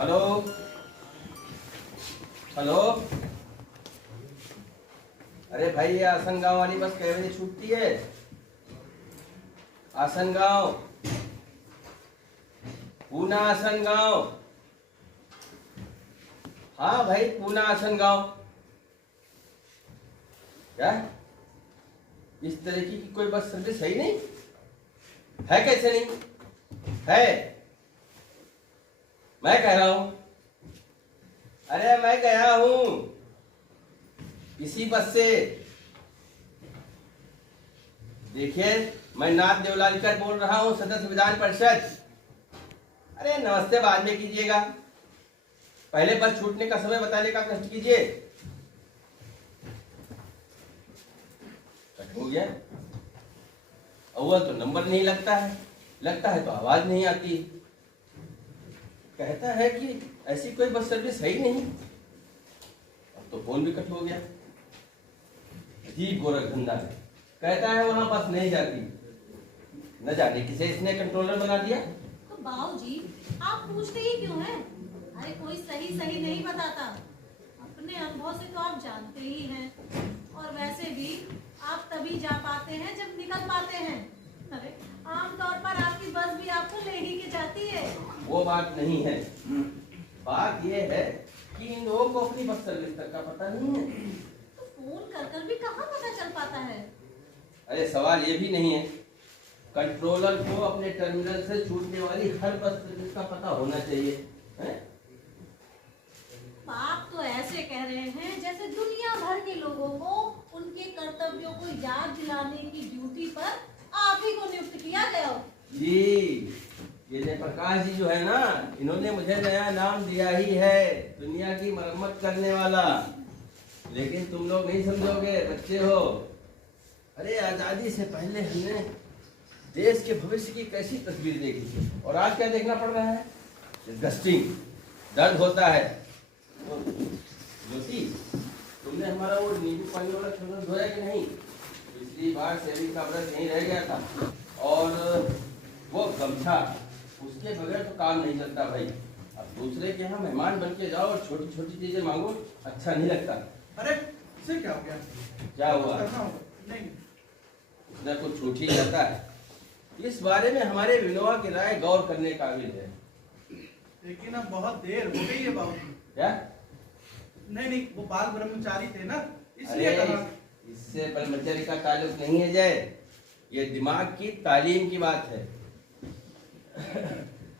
Hello hello. अरे भाई ये आसनगांव वाली बस कै बजे छूटती है? आसनगांव, पूना आसनगांव। हाँ भाई पूना आसनगांव। क्या इस तरह की कोई बस सर्विस है ही नहीं? है कैसे नहीं है? मैं कह रहा हूं, अरे मैं गया हूं इसी बस से। देखिए मैं नाथ देवलालीकर बोल रहा हूं, सदस्य विधान परिषद। अरे नमस्ते बाद में कीजिएगा, पहले बस छूटने का समय बताने का कष्ट कीजिए। कट हो गया। अव्वल तो नंबर नहीं लगता है तो आवाज नहीं आती। कहता है कि ऐसी कोई बस सर्विस है ही नहीं। अब तो फोन भी कट हो गया। अजीब गोरख धंधा है। कहता है वहां बस नहीं जाती, न जाने किसे इसने कंट्रोलर बना दिया। तो बाबूजी आप पूछते ही क्यों हैं? अरे कोई सही नहीं बताता। अपने अनुभव से तो आप जानते ही हैं, और वैसे भी आप तभी जा पाते हैं जब निकल पाते हैं। अरे आमतौर पर आपकी बस भी आपको ले ही के जाती है। वो बात नहीं है, बात ये है कि इन लोगों को अपनी बस सर्विस तक का पता नहीं है। तो फोन कर भी कहाँ पता चल पाता है? अरे सवाल ये भी नहीं है, कंट्रोलर को अपने टर्मिनल से छूटने वाली हर बस सर्विस का पता होना चाहिए है? आप तो ऐसे कह रहे हैं जैसे दुनिया भर के लोगों को उनके कर्तव्यों को याद दिलाने की ड्यूटी पर आप ही को नियुक्त किया गया हो। जी ये जयप्रकाश जी जो है ना, इन्होंने मुझे नया नाम दिया ही है, दुनिया की मरम्मत करने वाला। लेकिन तुम लोग नहीं समझोगे, बच्चे हो। अरे आजादी से पहले हमने देश के भविष्य की कैसी तस्वीर देखी थी, और आज क्या देखना पड़ रहा है? डिस्गस्टिंग, दर्द होता है। ज्योति, तुमने हमारा वो नींबू पानी वाला छोटा धोया कि नहीं? पिछली बार सेविंग का ब्रश यहीं रह गया था, और वो गमछा, उसके बगैर तो काम नहीं चलता भाई। अब दूसरे के यहाँ मेहमान बन के जाओ और छोटी छोटी चीजें मांगो, अच्छा नहीं लगता। अरे इसे क्या हो गया? क्या हुआ? नहीं उसने कुछ छूट ही जाता है। इस बारे में हमारे विनोबा की राय गौर करने काबिल है। लेकिन अब बहुत देर हो गई है बाबूजी। क्या? नहीं वो बाल ब्रह्मचारी थे ना, इसलिए अरे कहा। इससे ब्रह्मचर्य का ताल्लुक नहीं है जय, ये दिमाग की तालीम की बात है।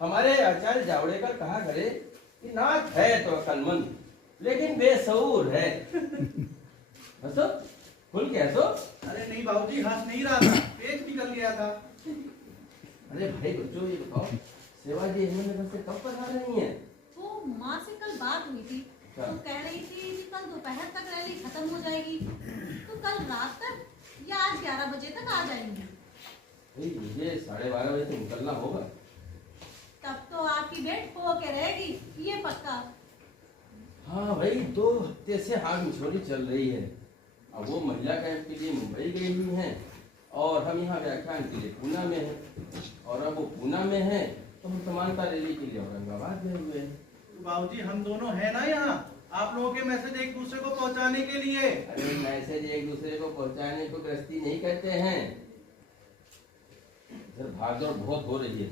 हमारे आचार्य जावड़ेकर कहा करे कि नाथ है तो अक्लमंद, लेकिन बेसऊर है। हंसो, खुल के हंसो। अरे नहीं बाबूजी, हंस नहीं रहा था, पेट निकल गया था। अरे भाई बच्चों ये बताओ, सेवा जी इन्होंने से कब पधार रही है? वो माँ से कल बात हुई थी, तो कह रही थी कि कल दोपहर तक रैली खत्म हो जाएगी, तो कल रात तक या आज 11 बजे तक आ जाएंगी। मुझे 12:30 बजे से निकलना होगा। तब तो आपकी भेंट हो के रहेगी, ये पक्का। हाँ भाई 2 हफ्ते से हाथ मिछोली चल रही है। अब वो महिला कैंप के लिए मुंबई गई हुई हैं, और हम यहाँ व्याख्यान के लिए पूना में हैं, और अब वो पूना में हैं तो हम समानता रैली के लिए औरंगाबाद गए हुए हैं। तो बाबूजी हम दोनों हैं ना यहाँ, आप लोगों के मैसेज एक दूसरे को पहुँचाने के लिए। अरे मैसेज एक दूसरे को पहुँचाने को गृहस्थी नहीं कहते हैं। इधर भागदौड़ बहुत हो रही है,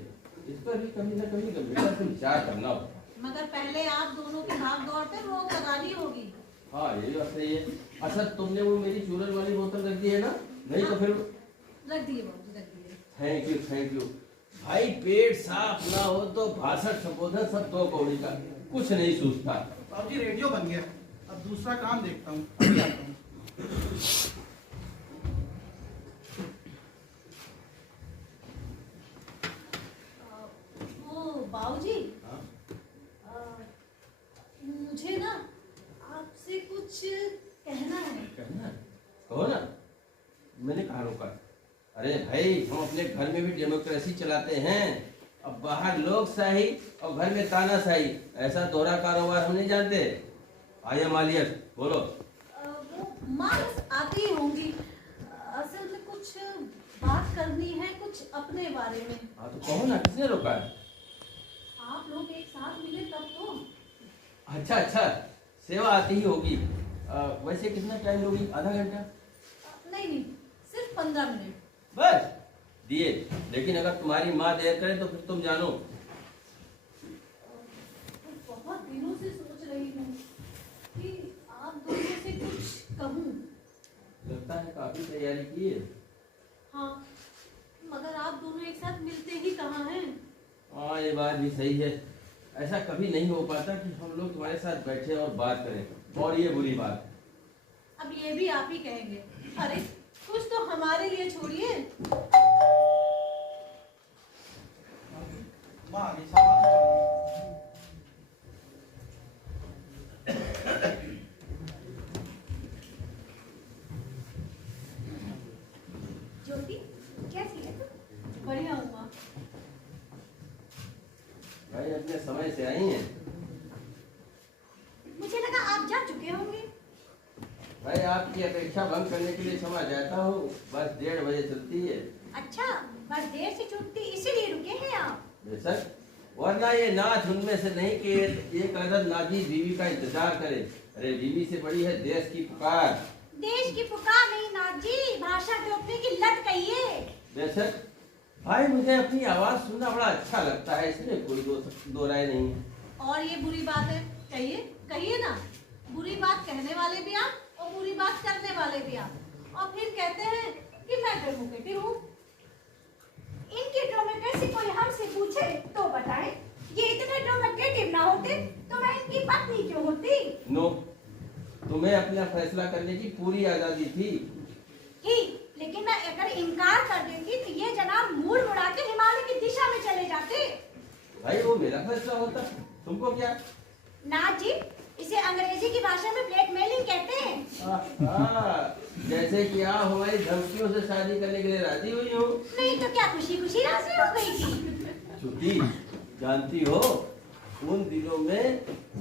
इस पर भी कभी न कभी गंभीरता से विचार करना होगा। मगर पहले आप दोनों की भाग दौड़ पे रोक लगानी होगी। हाँ ये बात सही है। अच्छा तुमने वो मेरी चूरन वाली बोतल रख दी है ना? नहीं तो फिर रख दिए बाबूजी, रख दिए। थैंक यू भाई। पेट साफ ना हो तो भाषण संबोधन सब 2 कौड़ी का, कुछ नहीं सूझता। बाबूजी रेडियो बन गया, अब दूसरा काम देखता हूँ, अभी आता हूँ। बाबूजी, मुझे ना आपसे कुछ कहना है। कहना? कहो ना, मैंने कहा रोका? अरे भाई हम अपने घर में भी डेमोक्रेसी चलाते हैं, अब बाहर लोकशाही और घर में तानाशाही, ऐसा दोहरा कारोबार हम नहीं जानते। आया मालियत बोलो। वो माँ आती होंगी, असल में कुछ बात करनी है, कुछ अपने बारे में। हाँ तो कहो ना, किसने रोका है? आप लोग एक साथ मिले तब तो। अच्छा अच्छा, सेवा आती ही होगी। वैसे कितना टाइम लोगी? आधा घंटा? नहीं नहीं, सिर्फ 15 मिनट। बस दिए। लेकिन अगर तुम्हारी माँ देर करे तो फिर तुम जानो। बहुत दिनों से सोच रही हूँ कि आप दोनों से कुछ कहूँ। लगता है काफी तैयारी की है। हाँ, मगर आप दोनों एक साथ मिलते ही कहाँ हैं? हाँ, ये बात भी सही है। ऐसा कभी नहीं हो पाता कि हम लोग तुम्हारे साथ बैठे और बात करें, और ये बुरी बात। अब ये भी आप ही कहेंगे। अरे कुछ तो हमारे लिए छोड़िए। माँ आगे सामान। ज्योति कैसी है तू? बढ़िया हूँ माँ। भाई अपने समय से आई हैं। मुझे लगा आप जा चुके होंगे। भाई आपकी अपेक्षा भंग करने के लिए क्षमा चाहता हूँ। बस 1:30 बजे चलती है। अच्छा, बस देर से छुट्टी इसीलिए रुके हैं आप। बेशक, वरना ये नाच उनमें से नहीं कि एक अदद नाजी बीवी का इंतजार करे। अरे बीवी से बड़ी है देश की पुकार। देश की पुकार नहीं नाथ जी, भाषा टोकने की लत कहिए। बेशक भाई, मुझे अपनी आवाज सुनना बड़ा अच्छा लगता है, इसमें कोई दो राय नहीं है। और ये बुरी बात है? कहिए कहिए ना। बुरी बात कहने वाले भी आप और बुरी बात करने वाले भी आप, और फिर कहते हैं कि मैं डेमोक्रेटिक हूँ। इनके डेमोक्रेसी कोई हमसे पूछे तो बताएं। ये इतने डेमोक्रेटिव ना होते तो मैं इनकी पत्नी क्यों होती? नो, तुम्हें अपना फैसला करने की पूरी आजादी थी। लेकिन मैं अगर इनकार कर देती तो ये जनाब मूड मुड़ा के हिमालय की दिशा में चले जाते। भाई वो मेरा फैसला होता, तुमको क्या? नाथ जी, इसे अंग्रेजी की भाषा में ब्लैकमेलिंग कहते हैं। जैसे कि आप हमारी धमकियों से शादी करने के लिए राजी हुई हो। नहीं तो क्या खुशी खुशी राजी हो गई थी? छुट्टी, जानती हो उन दिनों में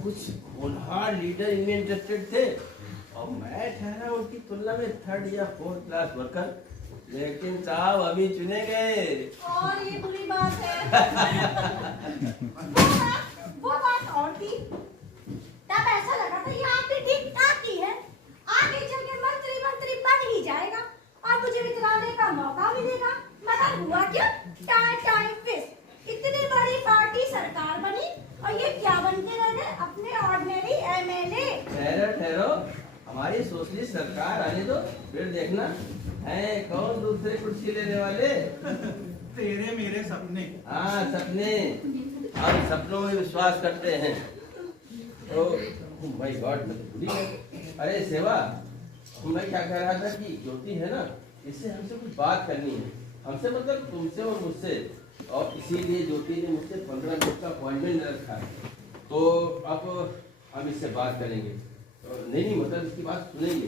कुछ होनहार लीडर इनमें इंटरेस्टेड थे, और मैं ठहरा उनकी तुलना में 3rd या 4th क्लास वर्कर। लेकिन साहब अभी चुने गए। और ये बुरी बात है। वो बात और थी। तब ऐसा लगा था ये आपकी ठीक ठाक ही है, आगे चल के मंत्री बन ही जाएगा और मुझे वितराने का मौका मिलेगा। मगर हुआ क्या? Time waste. इतनी बड़ी पार्टी सरकार बनी और ये क्या बनते रह गए? अपने ऑर्डिनरी एमएलए। ठहरो, हमारी सोशलिस्ट सरकार आने दो, फिर देखना है कौन दूसरे कुर्सी लेने वाले। तेरे मेरे सपने। हाँ सपने, हम सपनों में विश्वास करते हैं। माय गॉड, मैं तो भूल ही गया। अरे सेवा, मैं क्या कह रहा था कि ज्योति है ना, इससे हमसे कुछ बात करनी है। हमसे मतलब तुमसे और मुझसे, और इसीलिए ज्योति ने मुझसे 15 मिनट का अपॉइंटमेंट रखा है। तो अब हम इससे बात करेंगे। नहीं मतलब इसकी बात सुनेंगे।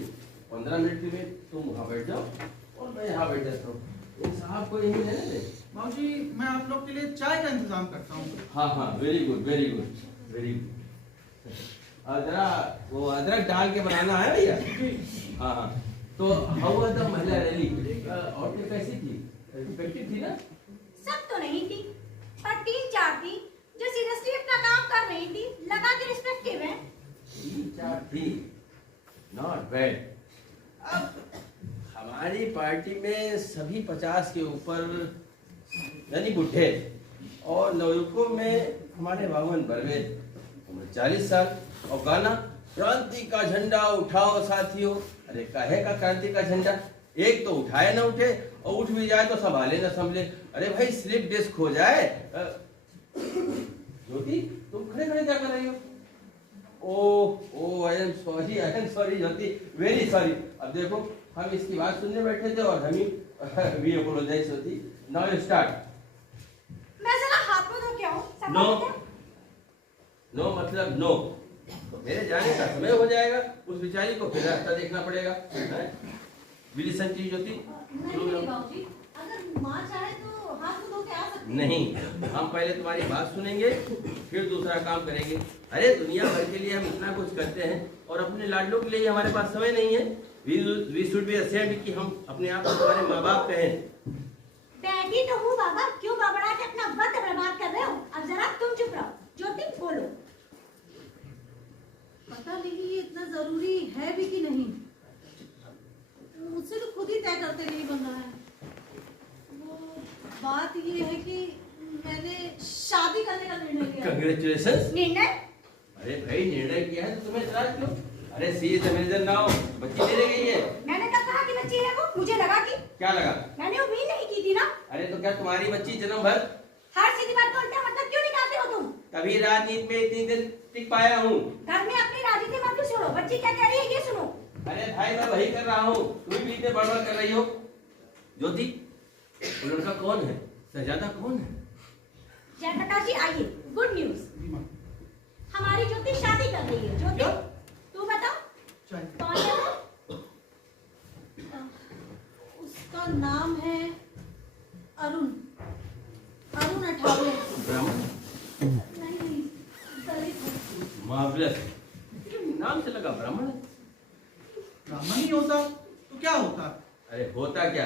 15 मिनट के में तुम वहाँ बैठ जाओ और मैं यहाँ बैठ जाता हूँ। साहब को यही लेने दे। बाबूजी, मैं आप लोग के लिए चाय का इंतजाम करता हूँ। हाँ, very good very good very good. जरा वो अदरक डाल के बनाना है भैया। हाँ, तो हाउ वाज द महिला रैली? और कैसी थी? इफेक्टिव थी ना? सब तो नहीं थी, पर 3-4 थी जो सीरियसली अपना काम कर रही थी। लगा के रिस्पेक्टिव है। 3-4 थी, नॉट बैड। अब हमारी पार्टी में सभी 50 के ऊपर यानी बुढ़े, और नवयुवकों में हमारे 52 बरवे, उम्र 40 साल, और गाना क्रांति का झंडा उठाओ साथियों। अरे काहे का क्रांति का झंडा? एक तो उठाए ना उठे, और उठ भी जाए तो संभाले ना संभले। अरे भाई स्लिप डिस्क हो जाए। ज्योति, तुम खड़े खड़े क्या कर रही हो? I am sorry Jyoti, very sorry. अब देखो हम इसकी बात सुनने बैठे थे और हम ही वी अपोलोजाइज होती। Now you start. मैं जरा हाथ में धो के आऊं। नो मतलब नो। तो मेरे जाने का समय हो जाएगा, उस बेचारी को फिर रास्ता देखना पड़ेगा। विली संची ज्योति। नहीं बाबूजी, अगर माँ चाहे तो हाथ धो के आ सकती है। नहीं, हम पहले तुम्हारी बात सुनेंगे, फिर दूसरा काम करेंगे। अरे दुनिया भर के लिए हम इतना कुछ करते हैं, और अपने लाडलों के लिए हमारे पास समय नहीं है। वी शुड बी असेम्ड कि हम अपने आप को तुम्हारे माँ बाप कहें। बैठी तो हूँ बाबा, क्यों बड़बड़ा के अपना वक्त बर्बाद कर रहे हो? अब जरा तुम चुप रहो। ज्योति बोलो। पता नहीं ये इतना जरूरी है भी कि नहीं, मुझसे तो खुद ही तय करते नहीं बन रहा है। वो बात ये है कि मैंने शादी करने का निर्णय लिया है। कंग्रेचुलेशन। निर्णय? अरे भाई निर्णय किया है तो तुम्हें इतराज क्यों? अरे सी इज अमेजिंग नाउ, बच्ची ले गई है। मैंने कब कहा कि बच्ची है वो? मुझे लगा कि क्या लगा? मैंने उम्मीद नहीं की थी ना। अरे तो क्या तुम्हारी बच्ची जन्म भर? हर सीधी बात का उल्टा मतलब क्यों निकालते हो तुम? तभी राजनीति में इतनी दिन टिक पाया हूँ। घर में अपनी राजनीति मत छोड़ो। बच्ची क्या कह रही है ये सुनो। अरे भाई मैं वही कर रहा हूँ, तुम भी इतने बड़बड़ कर रही हो। ज्योति, वो लड़का कौन है? शहजादा कौन है? जयप्रकाश जी आइए, गुड न्यूज। हमारी ज्योति शादी कर रही है। ज्योति तू बताओ कौन है वो? उसका नाम है अरुण, अरुण अठावले। ब्राह्मण? नहीं, दलित है। मार्वलस, नाम से लगा ब्राह्मण है। ब्राह्मण ही होता तो क्या होता? अरे होता क्या,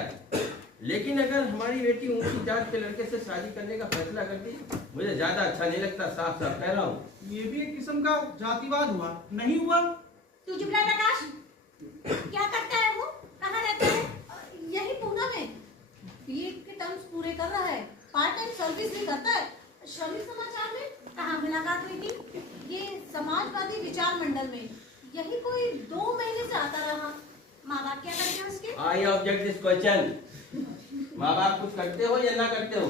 लेकिन अगर हमारी बेटी ऊंची जात के लड़के से शादी करने का फैसला करती मुझे ज्यादा अच्छा नहीं लगता, साफ साफ कह रहा हूँ। ये भी एक किस्म का जातिवाद हुआ, नहीं हुआ? तू चुप रह प्रकाश। क्या करता है वो? कहाँ रहता है? यही पूना में बीए के टर्म्स पूरे कर रहा है, पार्ट टाइम सर्विस भी करता है। श्रमिक समाचार में कहाँ मुलाकात हुई थी? ये समाजवादी विचार मंडल में, यही कोई 2 महीने से आता रहा। माँ बाप क्या करते हैं उसके? I object this question. माँ बाप कुछ करते हो या ना करते हो?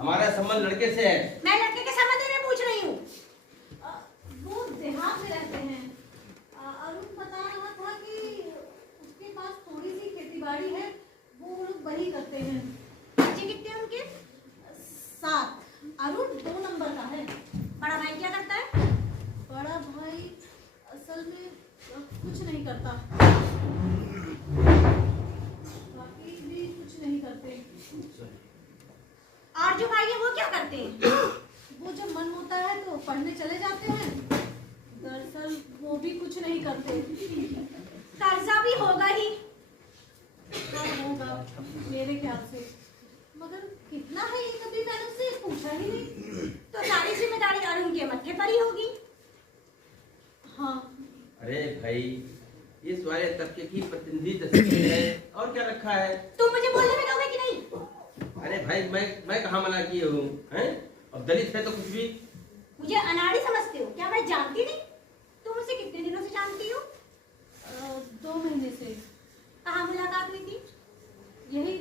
हमारा संबंध लड़के से है। मैं लड़के के संबंध में पूछ रही हूँ। वो देहात में रहते हैं। अरुण बता रहा था कि उसके पास थोड़ी सी खेतीबाड़ी है, वो लोग वही करते हैं। बच्चे कितने हैं उनके? 7। अरुण 2 नंबर का है। बड़ा भाई क्या करता है? बड़ा भाई असल में कुछ नहीं करता, बाकी भी कुछ नहीं करते। और जो भाई है वो क्या करते हैं? वो जब मन होता है तो पढ़ने चले जाते हैं। दरअसल वो भी कुछ नहीं करते। कर्जा भी होगा ही। हाँ, होगा मेरे ख्याल से, मगर कितना है ये कभी मैंने उससे पूछा ही नहीं। तो सारी जिम्मेदारी अरुण के मत्थे पर ही होगी। हाँ, अरे भाई इस वाले तबके की प्रतिनिधि तस्वीर है, और क्या रखा है? तुम मुझे बोलने में दोगे कि नहीं? अरे भाई मैं कहाँ मना किए हूँ? हैं? अब दलित है तो कुछ भी। मुझे अनाड़ी समझते हो क्या? मैं जानती नहीं। तुम उसे कितने दिनों से जानती हो? 2 महीने से। कहाँ मुलाकात हुई थी? यही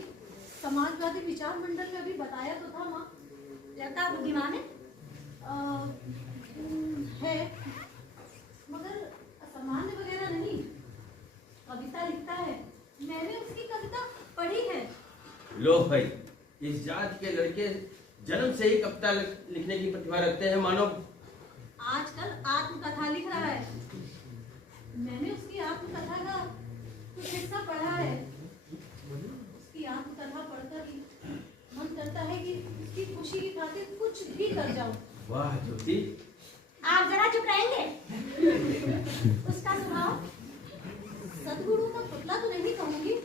समाजवादी विचार मंडल में अभी बताया तो था माँ। लड़का बुद्धिमान है? है, मगर असामान्य वगैरह नहीं। कविता लिखता है, मैंने उसकी कविता पढ़ी है। लो भाई, इस जात के लड़के जन्म से ही कविता लिखने की प्रतिभा रखते हैं, मानो। आजकल आत्मकथा लिख रहा है। मैंने उसकी आत्मकथा का कुछ हिस्सा पढ़ा है। उसकी आत्मकथा पढ़कर ही मन करता है कि उसकी खुशी की खातिर कुछ भी कर जाऊं। वाह ज्योति, आप जरा चुप रहेंगे? उसका स्वभाव सदगुरु का पुतला तो नहीं कहूंगी,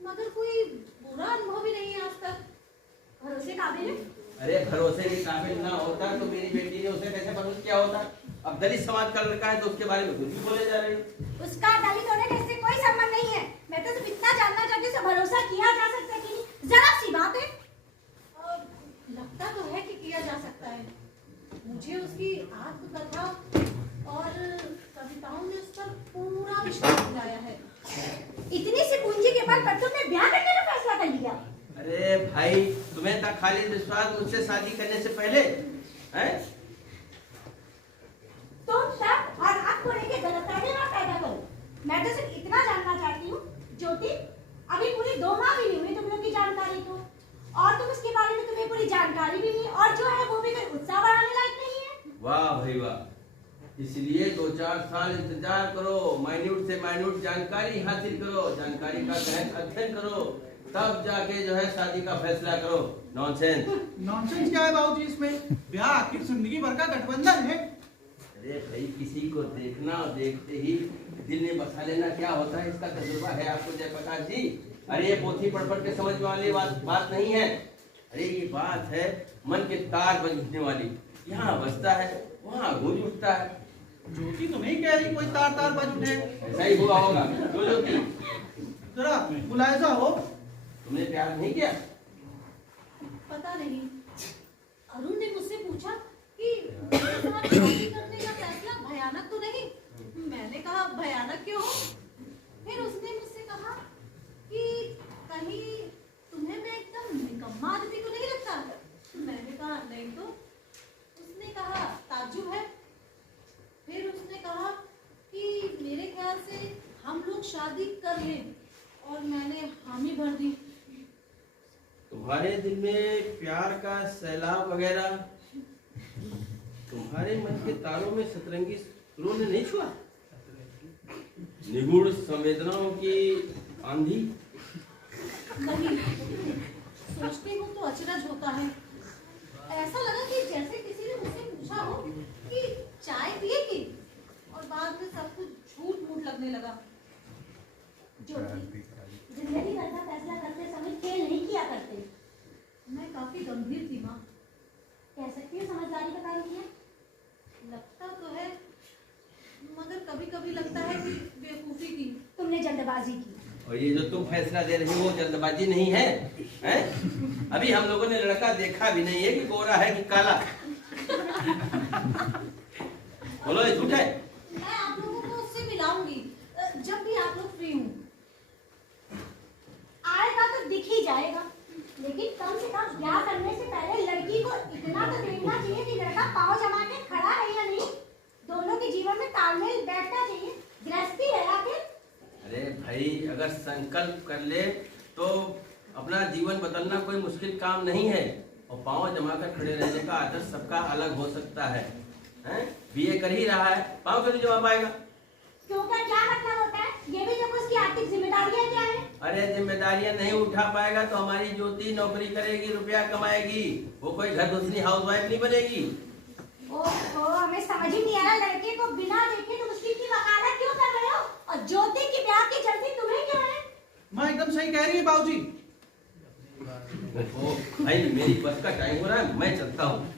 मगर कोई बुरा अनुभव भी नहीं है आज तक। भरोसे काबिल है? अरे भरोसे के काबिल ना होता तो मेरी बेटी ने उसे कैसे पसंद किया होता? अब दलित समाज का लड़का है तो उसके बारे में कुछ भी बोले जा रही हो। उसका दलित होने का इससे कोई संबंध नहीं है। मैं तो सिर्फ इतना जानना चाहती हूँ उसे भरोसा किया जा सकता है कि नहीं। जरा सी बात है। लगता तो है कि किया जा सकता है। मुझे उसकी आत्मकथा और कविताओं ने उस पर पूरा विश्वास दिलाया है। इतनी सी पूंजी के बल पर तुमने ब्याह करने का फैसला कर लिया? अरे भाई, तुम्हें था खाली विश्वास मुझसे शादी करने से पहले? हैं? तुम सब और आपको लेके गलतफहमी ना पैदा करो। मैं तो सिर्फ इतना जानना चाहती हूँ ज्योति, अभी पूरी 2 माह भी नहीं हुई तुम लोग की जानकारी को, और तुम उसके बारे में तुम्हें पूरी जानकारी भी नहीं, और जो है वो भी कोई उत्साह बढ़ाने लायक नहीं है। वाह भाई वाह, इसलिए 2-4 साल इंतजार करो, माइन्यूट से माइन्यूट जानकारी हासिल करो, जानकारी का गहन अध्ययन करो, तब जाके जो है शादी का फैसला करो। नॉनसेंस। नॉनसेंस क्या है बाबूजी इसमें? ब्याह आखिर जिंदगी भर का गठबंधन है। अरे भाई, किसी को देखना और देखते ही दिल में बसा लेना क्या होता है, इसका तजुर्बा है आपको जयप्रकाश जी। अरे ये पोथी पढ़ के समझ वाली बात नहीं है। अरे ये बात है मन के तार बजने वाली, यहाँ बजता है वहाँ गूंज उठता है। ज्योति तो नहीं कह रही कोई तार तार बज उठे। ऐसा ही हुआ होगा। जो ज्योति, जरा मुलायजा हो। तुमने प्यार नहीं किया? पता नहीं, अरुण ने मुझसे पूछा कि मेरे साथ शादी करने का फैसला भयानक तो नहीं? मैंने कहा भयानक क्यों? फिर उसने मुझसे कहा कि कहीं तुम्हें मैं एकदम निकम्मा आदमी को नहीं लगता? मैंने कहा नहीं तो। उसने कहा ताज्जुब है। फिर उसने कहा कि मेरे ख्याल से हम लोग शादी कर लें, और मैंने हामी भर दी। तुम्हारे दिल में प्यार का सैलाब वगैरह, तुम्हारे मन के तारों में सतरंगी सुरों ने नहीं छुआ? निगूढ़ संवेदनाओं की आंधी? नहीं, सोचती हूँ तो अचरज होता है। ऐसा लगा कि जैसे किसी ने मुझसे पूछा हो कि चाय पिएगी, और बाद में सब कुछ झूठ मूठ लगने लगा। ज्योति, जिंदगी भर का फैसला करते समय खेल नहीं किया करते। मैं काफी गंभीर थी माँ। कह सकती हूँ समझदारी का काम किया। लगता तो है, मगर कभी कभी लगता है कि बेवकूफी की। तुमने जल्दबाजी की। और ये जो तुम फैसला दे रही हो वो जल्दबाजी नहीं है, हैं? अभी हम लोगों ने लड़का देखा भी नहीं है कि गोरा है कि काला। बोलो ये झूठ है? मैं आप लोगों को उससे मिलाऊंगी जब भी आप लोग फ्री हों। आएगा तो दिख ही जाएगा, लेकिन कम से कम ब्याह करने से पहले लड़की को इतना तो देखना चाहिए कि लड़का पाँव जमा के खड़ा है या नहीं। दोनों के जीवन में तालमेल बैठना चाहिए। गृहस्थी है आखिर। अरे भाई, अगर संकल्प कर ले तो अपना जीवन बदलना कोई मुश्किल काम नहीं है। और पाँव जमा कर खड़े रहने का आदर्श सबका अलग हो सकता है, हैं? बीए कर ही रहा है, पाँव क्यों नहीं जमा पाएगा? क्यों का क्या मतलब होता है? ये भी देखो उसकी आर्थिक जिम्मेदारियां क्या है। अरे जिम्मेदारियां नहीं उठा पाएगा तो हमारी ज्योति नौकरी करेगी, रुपया कमाएगी, वो कोई घर घुसनी हाउसवाइफ नहीं बनेगी। ओहो, हमें समझ ही नहीं आ रहा, लड़के को बिना देखे तुम उसकी इतनी वकालत क्यों कर रहे हो? और ज्योति की ब्याह की जल्दी तुम्हें क्यों है? माँ एकदम सही कह रही है बाबूजी। ओ भाई, मेरी बस का टाइम हो रहा है, मैं चलता हूँ।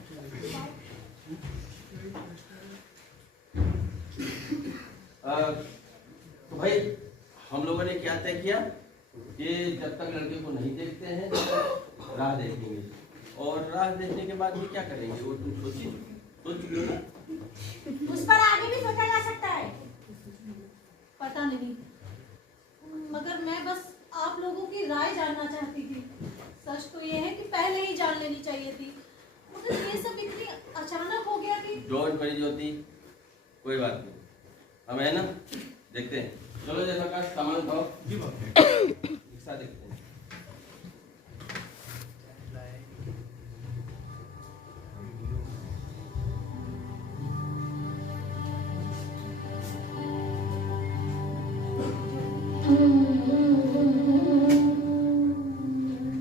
तो भाई, हम लोगों ने क्या तय किया कि जब तक लड़के को नहीं देखते हैं तब तक राह देखेंगे, और राह देखने के बाद भी क्या करेंगे वो तुम सोच चुके हो ना? उस पर आगे भी सोचा जा सकता है। पता नहीं, मगर मैं बस आप लोगों की राय जानना चाहती थी। सच तो ये है कि पहले ही जान लेनी चाहिए थी, मगर ये सब इतनी अचानक हो गया कि। डोंट वरी ज्योति, कोई बात नहीं, हम है ना, देखते हैं। चलो जैसा का सामान उठाओ, रिक्शा देखते हैं।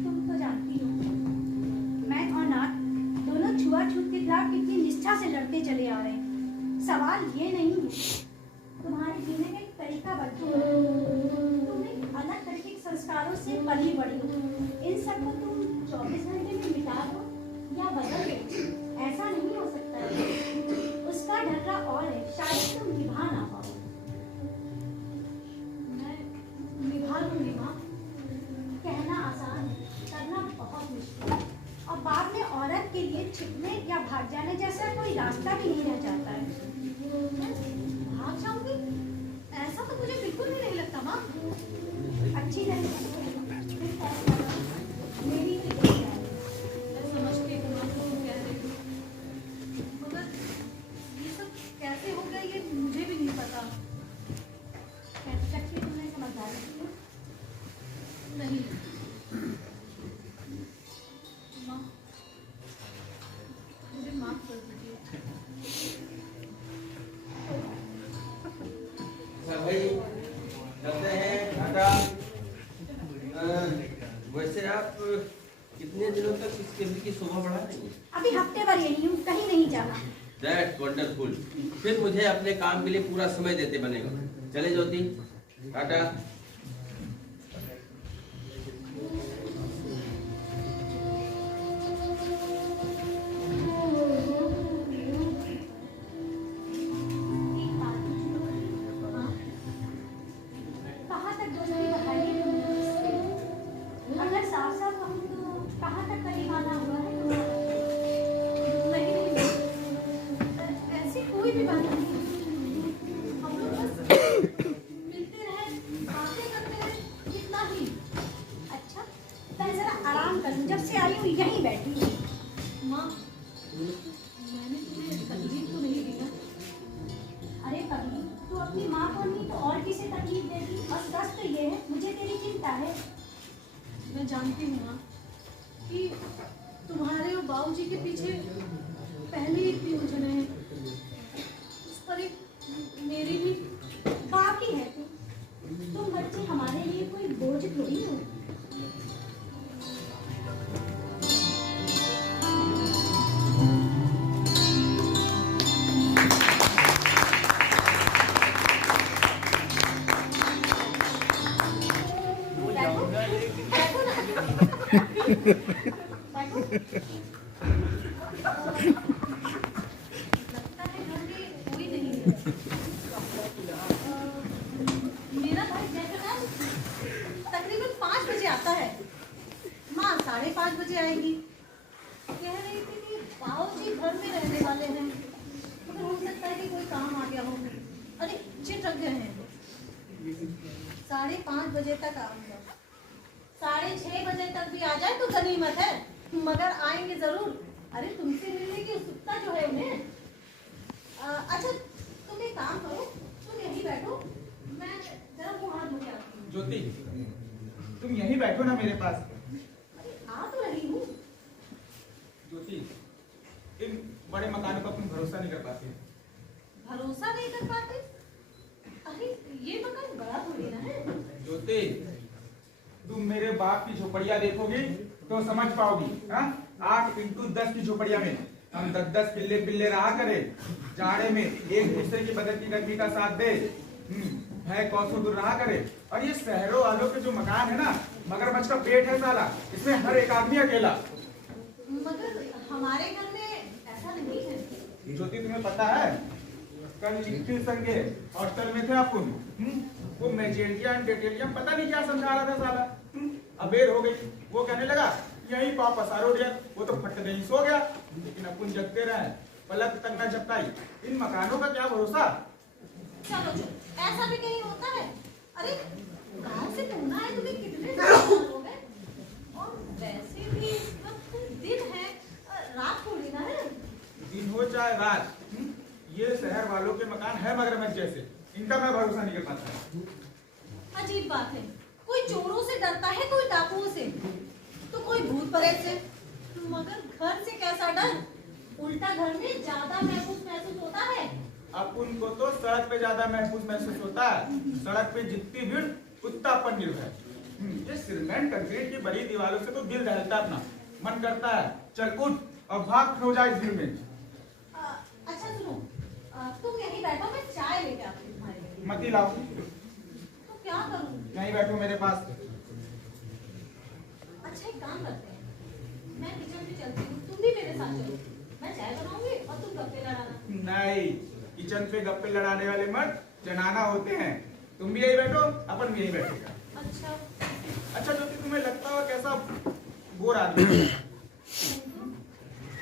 तुम तो जानती हो, मैं और नाथ दोनों छुआछूत के खिलाफ कितनी निष्ठा से लड़ते चले आ रहे हैं। सवाल ये नहीं है, तुम्हारे जीने का एक तरीका बदल है। तुम एक अलग तरीके के संस्कारों से पली बड़ी हो। इन सबको तुम 24 घंटे में मिटा दो या बदल दो, ऐसा नहीं हो सकता है। उसका ढर्रा और है, शायद तुम निभा ना पाओ। मैं निभा लूंगी माँ। कहना आसान है, करना बहुत मुश्किल है। और बाद में औरत के लिए छिपने या भाग जाने जैसा कोई रास्ता भी नहीं रह जाता है। भाग जाऊंगी? ऐसा तो मुझे बिल्कुल भी नहीं लगता माँ। अच्छी तरह मेरी भी यही राय है। मैं समझती हूँ माँ तुम कह रही हो, मगर ये सब कैसे हो गया ये मुझे भी नहीं पता। कह सकती तुमने समझदारी की। नहीं माँ, मुझे माफ कर दीजिए। अच्छा भाई, करते हैं टाटा। वैसे आप कितने दिनों तक इस केबल की शोभा बढ़ा रही हैं? अभी हफ्ते भर यही हूँ, कहीं नहीं जाना। That's wonderful. फिर मुझे अपने काम के लिए पूरा समय देते बनेगा। चले ज्योति, टाटा। कहाँ तक करीब आना हुआ है तुम्हारा? नहीं ऐसी कोई भी बात नहीं। हम लोग बस मिलते रहे, बातें करते रहे, इतना ही। अच्छा, मैं जरा आराम करूं, जब से आई हूँ यहीं बैठी हूँ। माँ, मैंने तुम्हें तकलीफ तो नहीं दी ना? अरे कभी तू अपनी माँ को नहीं तो और किसे तकलीफ देगी? और सच तो ये है, मुझे तेरी चिंता है। मैं जानती हूँ माँ कि तुम्हारे और बाबूजी के पीछे पहले ही इतनी उलझने हैं, उस पर एक मेरी भी। बाकी है तुम बच्चे हमारे लिए कोई बोझ थोड़ी हो। बैठो ना। बैठो। लगता है घर में कोई नहीं है। मेरा भाई जयप्रकाश तकरीबन 5 बजे आता है, माँ 5:30 बजे आएगी। कह रही थी कि बाबूजी घर में रहने वाले हैं, मगर हो सकता है कि कोई काम आ गया हो। अरे चिट रख गए हैं। 5:30 बजे तक आऊंगा, 6:30 बजे तक भी आ जाए तो गनीमत है, मगर आएंगे जरूर। अरे तुमसे मिलने की उत्सुकता जो है उन्हें। अच्छा तुम एक काम करो, तुम यहीं बैठो, मैं जरा मुंह हाथ धो के आती हूँ। ज्योति, तुम यहीं बैठो ना मेरे पास। अरे आ तो रही हूँ। ज्योति, इन बड़े मकानों पर तुम भरोसा नहीं कर पाते। भरोसा नहीं कर पाते? अरे ये मकान बड़ा थोड़ी ना है। ज्योति, तुम मेरे बाप की झोपड़िया देखोगी तो समझ पाओगी। 8x10 की झोपड़िया में हम 10-10 पिल्ले पिल्ले रहा करे, जाड़े में एक दूसरे की बदन की गर्मी का साथ दे, भय कौसों दूर रहा करे। और ये शहरों वालों के जो मकान है ना, मगरमच्छ का पेट है साला, इसमें हर एक आदमी अकेला। मगर हमारे घर में ऐसा नहीं है। ज्योति, तुम्हें पता है कल चिट्ठी संगे हॉस्टल में थे अपन, वो मेजेंटियम डेटेलियम पता नहीं क्या समझा रहा था साला। अबेर हो गई, वो कहने लगा यही पाँव पसारो डियर, वो तो फट गई सो गया। लेकिन अपन जगते रहे, पलक तक न झपकाई। इन मकानों का क्या भरोसा। चलो चलो, ऐसा भी कहीं होता है? अरे गांव से तुम ना आए, तुम्हें कितने साल हो गए? और वैसे भी इस वक्त दिन है, रात थोड़ी ना है। दिन हो चाहे रात, ये शहर वालों के मकान है मगरमच्छ जैसे, इनका मैं भरोसा नहीं कर पाता। अजीब बात है, कोई चोरों से डरता है, कोई डाकुओं से, तो कोई भूत प्रेत से। मगर घर से कैसा डर? उल्टा घर में ज्यादा महसूस होता है। अपन को तो सड़क पे ज्यादा महसूस होता है। सड़क पे जितनी भीड़ उतना अपन निर्भय। ये सीमेंट कंक्रीट की बड़ी दीवारों से तो दिल दहलता अपना, मन करता है चल उठ और भाग हो जाए इस भीड़ में। अच्छा सुनो, तुम यहीं बैठो, मैं चाय लेके आती हूँ तुम्हारे लिए। मती लाओ, तो क्या करूँ? यहीं बैठो मेरे पास। अच्छा एक काम करते हैं, मैं किचन में चलती हूँ, तुम भी मेरे साथ चलो। मैं चाय बनाऊंगी और तुम गप्पे लड़ाना। नहीं, किचन पे गप्पे लड़ाने वाले मर्द जनाना होते हैं। तुम भी यही बैठो, अपन भी यही बैठेगा। अच्छा अच्छा ज्योति, तुम्हें लगता होगा कैसा बोर आदमी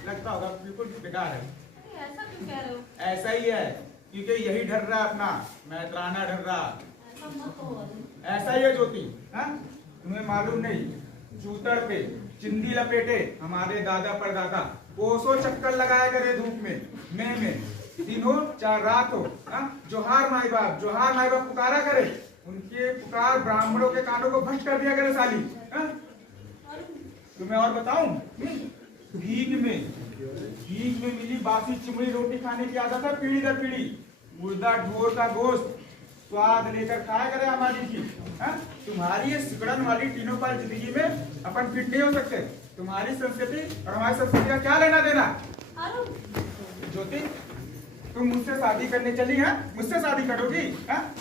लगता होगा, बिल्कुल बेकार है। अरे ऐसा क्यों कह रहे हो? ऐसा ही है, क्योंकि यही ढर रहा है अपना मैत्राना ढर रहा। ऐसा मत कहो अरुण। ऐसा ही है ज्योति। तुम्हें मालूम नहीं, चूतड़ पे चिंदी लपेटे हमारे दादा परदादा कोसों चक्कर लगाया करे धूप में, में दिन हो चाहे रात हो। जोहार माई बाप पुकारा करे। उनके पुकार ब्राह्मणों के कानों को भ्रष्ट कर दिया करे साली। तुम्हें और बताऊं, भीख में मिली बासी चिमड़ी रोटी खाने की आदत है पीढ़ी दर पीढ़ी। मुर्दा ढोर का गोश्त स्वाद लेकर खाया करे हमारी की। तुम्हारी ये सिकड़न वाली तीनों पाल जिंदगी में अपन फिट नहीं हो सकते। तुम्हारी संस्कृति और हमारी संस्कृति का क्या लेना देना। ज्योति, तुम मुझसे शादी करने चली हैं, मुझसे शादी करोगी?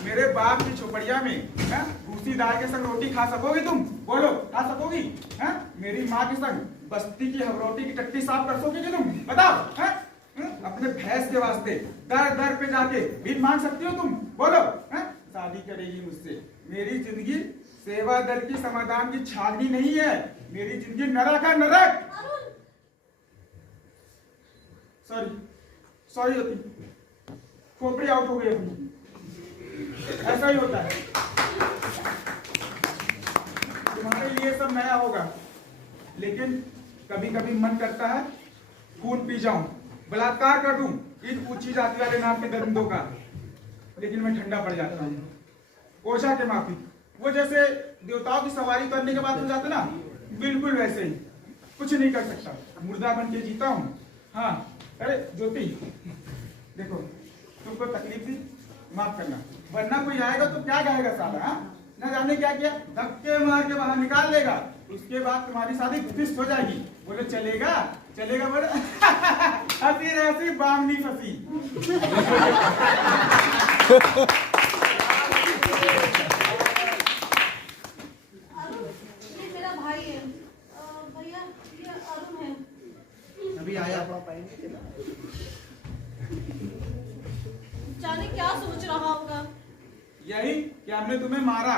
मेरे बाप की झोपड़िया में भूसी दाल के संग रोटी खा सकोगी तुम? बोलो, खा सकोगी? मेरी माँ के संग बस्ती की रोटी की टट्टी साफ कर सकोगी तुम? बताओ। अपने भैंस के वास्ते दर दर पे जाके भीख मांग सकती हो तुम? बोलो। शादी करेगी मुझसे, मेरी जिंदगी सेवा दल की समाधान की छावनी नहीं है, मेरी जिंदगी नरक है, नरक। अरुण, सॉरी सॉरी होती, खोपड़ी आउट हो गई अपनी, ऐसा ही होता है। तुम्हारे लिए सब नया होगा, लेकिन कभी कभी मन करता है खून पी जाऊं, बलात्कार कर दूं इन ऊंची जाति वाले नाम के दरिंदों का, लेकिन मैं ठंडा पड़ जाता हूँ। ओशा के माफी, वो जैसे देवताओं की सवारी करने के बाद हो जाता ना, बिल्कुल वैसे ही, कुछ नहीं कर सकता, मुर्दा बन के जीता हूँ। हाँ, अरे ज्योति देखो, तुमको तकलीफ थी, माफ करना, वरना कोई आएगा तो क्या कहेगा साला, हाँ? न जाने क्या किया, धक्के मार के बाहर निकाल लेगा, उसके बाद तुम्हारी शादी फिक्स हो जाएगी। बोले चलेगा, चलेगा, बोले हंसी हंसी बामनी फंसी। अरुण, ये मेरा भाई है। भैया, ये अरुण है। अभी आया। जाने क्या सोच रहा होगा। यही कि हमने तुम्हें मारा।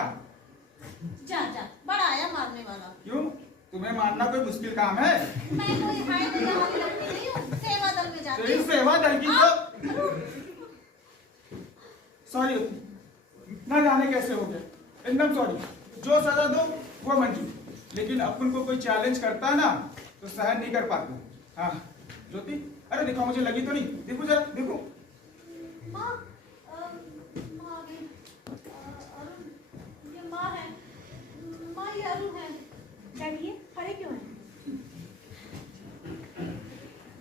जा जा, बड़ा आया मारने वाला। क्यों, तुम्हें मारना कोई मुश्किल काम है? मैं कोई हाय भैया वाली लड़की नहीं हूँ, सेवा दल में जाती तेरी हूँ। सेवा दल की तो सॉरी, ना जाने कैसे हो गया, एकदम सॉरी। जो सजा दो वो मंजूर, लेकिन अपन को कोई चैलेंज करता है ना तो सहन नहीं कर पाते। हाँ ज्योति, अरे देखो, मुझे लगी तो नहीं, देखो जरा, देखो। माँ, माँ आ गई। अरुण, ये माँ है। माँ, ये अरुण है। डरिए, खड़े क्यों हैं?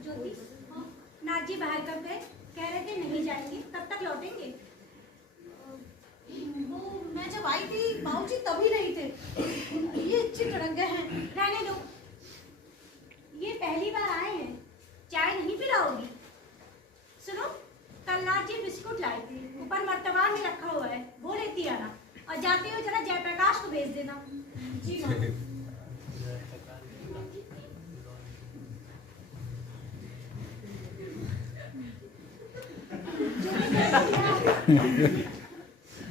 ज्योति, हाँ, नाथ जी बाहर कब गए? कह रहे थे नहीं जाएंगे, कब तक लौटेंगे? वो मैं जब आई थी बाबूजी तभी नहीं थे। ये चिटरंगे हैं। रहने दो, ये पहली बार आए हैं, चाय नहीं पिलाओगी? सुनो, कल नाथ जी बिस्कुट लाए थे, ऊपर मर्तबा में रखा हुआ है, वो लेती आना, और जाते हुए जरा जयप्रकाश को भेज देना। जी माँ।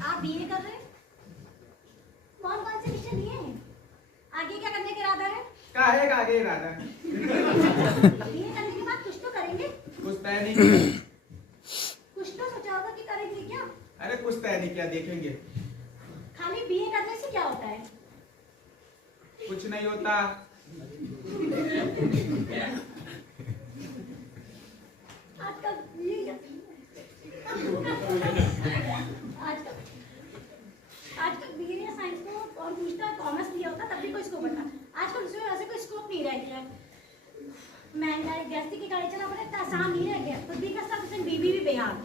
आप बीए कर रहे हैं? कौन कौन से विषय लिए हैं? आगे क्या करने का इरादा है? काहे का आगे इरादा है? बीए करने के बाद कुछ तो करेंगे, कुछ तय नहीं किया। कुछ तो सोचा होगा कि करेंगे क्या? अरे कुछ तय नहीं किया, देखेंगे। खाली बीए करने से क्या होता है? कुछ नहीं होता। आजकल आजकल बीए या साइंस को कौन पूछता है? कॉमर्स लिया होता तब भी कोई स्कोप होता। आजकल उसमें वैसे कोई स्कोप नहीं रह गया है। महंगाई, गैस की गाड़ी चलाना इतना आसान नहीं रह गया। खुद भी का सब बीबी भी बेहाल।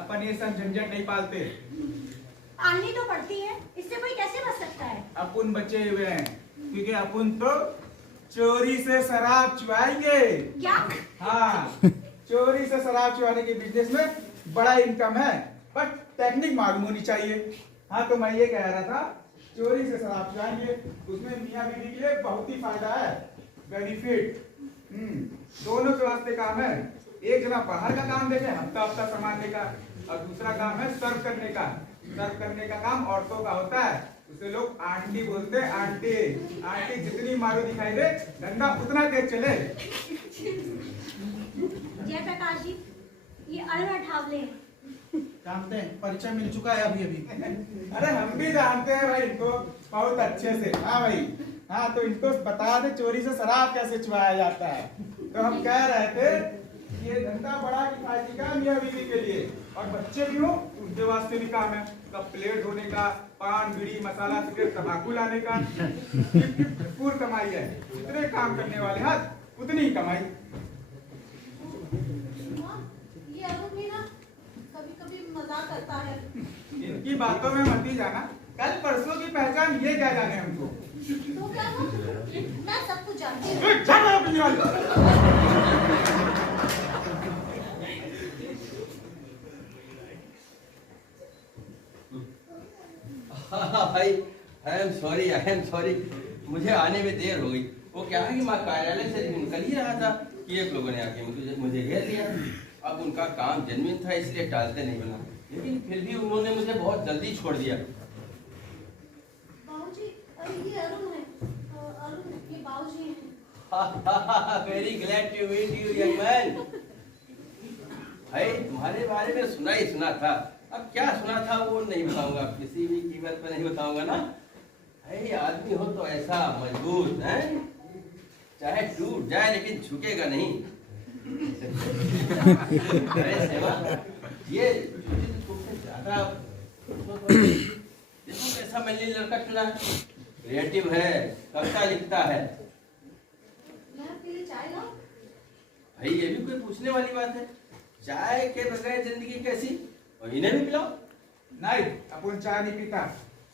अपन ये सब झंझट नहीं पालते, पालनी तो पड़ती है, इससे कोई कैसे बच सकता है? अपन बचे हुए हैं, क्योंकि अपन तो चोरी से शराब चुराएंगे। क्या? हाँ, चोरी से शराब चुराने के बिजनेस में बड़ा इनकम है, बट टेक्निक मालूम होनी चाहिए। हाँ, तो मैं ये कह रहा था, चोरी से शराब चुराएंगे, उसमें मियाँ बीवी के लिए बहुत ही फायदा है, बेनिफिट। दोनों के वास्ते काम है। एक जना बाहर का काम देखे, हफ्ता हफ्ता संभालने का, और दूसरा काम है सर्व करने का। सर्व करने का काम औरतों का होता है, उसे लोग आंटी बोलते हैं। आंटी, आंटी जितनी मारो दिखाई दे, धंधा उतना तेज चले। जयप्रकाश जी, ये अरुण ठावले हैं। जानते हैं, परिचय मिल चुका है अभी अभी। अरे हम भी जानते हैं भाई इनको बहुत अच्छे से। हाँ भाई, हाँ, तो इनको बता दे चोरी से शराब कैसे चुराया जाता है। तो हम कह रहे थे ये धंधा बड़ा किफायती काम मियां बीवी के लिए, और बच्चे भी हो उनके वास्ते भी काम है। कब प्लेट धोने का, पान बीड़ी मसाला सिगरेट तंबाकू लाने का, भरपूर कमाई है। जितने काम करने वाले हाथ उतनी ही कमाई। माँ, ये अरुण भी ना कभी-कभी मजाक करता है। इनकी बातों में मत ही जाना, कल परसों की पहचान ये क्या जाने हमको। तो क्या हुआ? मैं सब कुछ जानती हूँ। चलो अपनी वाली। हाँ भाई, आई एम सॉरी, मुझे आने में देर हो गई। वो क्या है कि मैं कार्यालय से निकल ही रहा था कि एक लोगों ने आके मुझे घेर लिया। अब उनका काम जेन्युइन था, इसलिए टालते नहीं बना, लेकिन फिर भी उन्होंने मुझे बहुत जल्दी छोड़ दिया। बाबूजी, ये अरुण है, अरुण, ये बाबूजी हैं। Very glad to meet you young man. भाई तुम्हारे बारे में सुना ही सुना था, अब क्या सुना था वो नहीं बताऊंगा, किसी भी कीमत पर नहीं बताऊंगा ना। भाई आदमी हो तो ऐसा मजबूत है, चाहे टूट जाए लेकिन झुकेगा नहीं। अरे सेवा, ये तुमसे ज्यादा देखो कैसा मैंने लड़का चुना है, क्रिएटिव है, कविता लिखता है। मैं आपके लिए चाय लाऊं? भाई ये भी कोई पूछने वाली बात है? चाय के बगैर जिंदगी कैसी, और इन्हें भी पिलाओ। नहीं, अपन चाय नहीं पीता,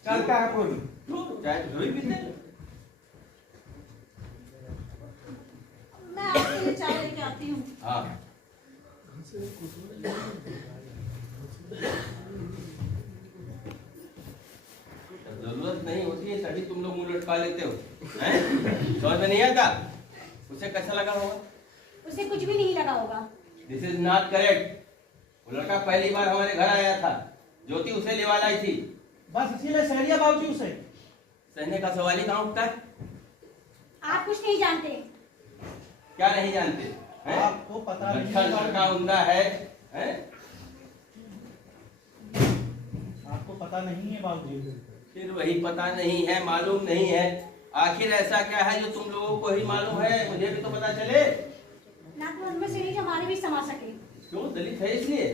चलता है अपन। क्यों चाय तो भी पीते? मैं आपके लिए चाय लेके आती हूँ। हाँ जरूरत नहीं होती है तभी तुम लोग मुंह लटका लेते हो, हैं? समझ में नहीं आता? उसे कैसा लगा होगा? उसे कुछ भी नहीं लगा होगा। This is not correct. वो लड़का पहली बार हमारे घर आया था, ज्योति उसे लेवा लाई थी। बस इसीलिए सह लिया बाबूजी उसे। सहने का सवाल ही कहाँ उठता है? आप कुछ नहीं जानते। क्या नहीं जानते हैं? आपको पता नहीं अच्छा है लड़का उमदा है, हैं? आपको पता नहीं है बाबूजी। फिर वही पता नहीं है, मालूम नहीं है। आखिर ऐसा क्या है जो तुम लोगों को ही मालूम है, मुझे भी तो पता चले। ना तो उनमें से नहीं जो हमारे भी समा सके। क्यों, दलित है इसलिए?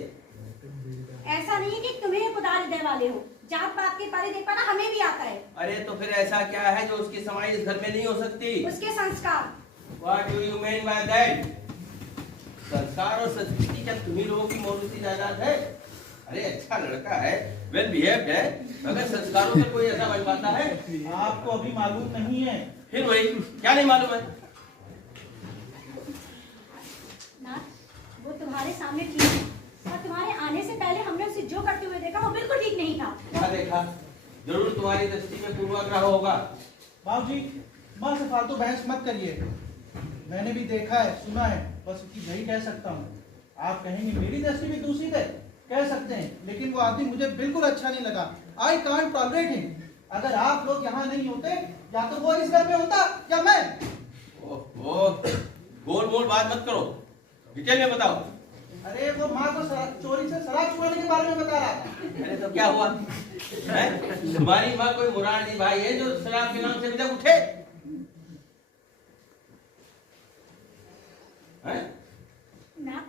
ऐसा नहीं है कि तुम्हें खुदा हृदय वाले हो, जात पात के पारी देख पाना हमें भी आता है। अरे तो फिर ऐसा क्या है जो उसकी समाई इस घर में नहीं हो सकती? उसके संस्कार। What do you mean by that? संस्कार और संस्कृति क्या तुम्ही लोगों की मौजूदी जायदाद है? अरे अच्छा लड़का है, वेल बिहेव्ड है, मगर संस्कारों से कोई ऐसा बन पाता है? आपको अभी मालूम नहीं है। फिर वही, क्या नहीं मालूम है? ना वो तुम्हारे सामने ठीक है, और तुम्हारे आने से पहले हमने उसे जो करते हुए देखा वो बिल्कुल ठीक नहीं था। क्या देखा? जरूर तुम्हारी दृष्टि में पूर्वाग्रह होगा। बाबूजी माँ से फालतू बहस मत करिए। मैंने भी देखा है, सुना है, बस यही कह सकता हूँ। आप कहेंगे मेरी दृष्टि भी दूसरी है, कह सकते हैं, लेकिन वो आदमी मुझे बिल्कुल अच्छा नहीं लगा। I can't tolerate him. अगर आप लोग यहाँ नहीं होते, या तो वो इस घर में होता या मैं। ओह, गोल मोल बात मत करो, डिटेल में बताओ। अरे वो माँ को चोरी से शराब छुड़ाने के बारे में बता रहा था। अरे तो क्या हुआ है? तुम्हारी माँ कोई मुरारी भाई है जो शराब के नाम से अभी तक उठे हैं? ना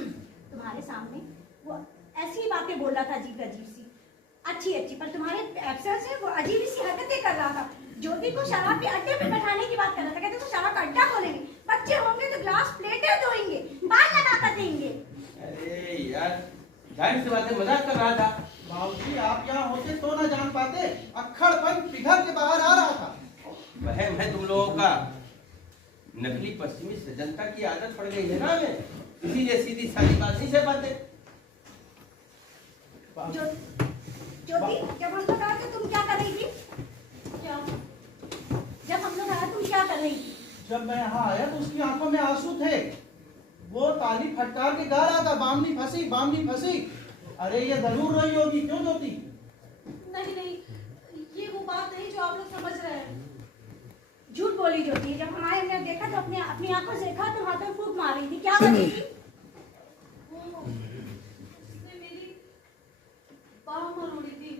तुम्हारे सामने वो ऐसी ही बातें बोल रहा था, अजीब अजीब सी, अच्छी अच्छी, पर तुम्हारे एब्सेंस में वो अजीब सी हरकतें कर रहा था। ज्योति को शराब के अड्डे पे बैठाने की बात कर रहा था, कहते तो शराब का अड्डा खोलेंगे, बच्चे होंगे तो ग्लास प्लेटें धोएंगे, बाल लगा कर देंगे। अरे यार, जाहिर सी बात है, मजाक कर रहा था। बाबूजी आप यहाँ होते तो ना जान पाते, अक्खड़पन पिघल के बाहर आ रहा था। वहम है तुम लोगों का, नकली पश्चिमी सजनता की आदत पड़ गई है ना हमें, इसीलिए सीधी सादी बात नहीं सह पाते। ज्योति, जब हम लोग आए तो तुम क्या कर रही थी? क्या? जब हम लोग आए तुम क्या कर रही थी? जब मैं यहाँ आया तो उसकी आंखों में आंसू थे। वो ताली फटकार के गा रहा था, बामनी फंसी, बामनी फंसी। अरे ये जरूर रही होगी, क्यों ज्योति? नहीं नहीं, ये वो बात नहीं जो आप लोग समझ रहे हैं। झूठ बोली ज्योति। जब हम आए हमने देखा तो अपनी आंखों से देखा तो हाथों में फूंक मार रही थी। क्या कर रही थी? वो उसने मेरी बाह मरोड़ी थी,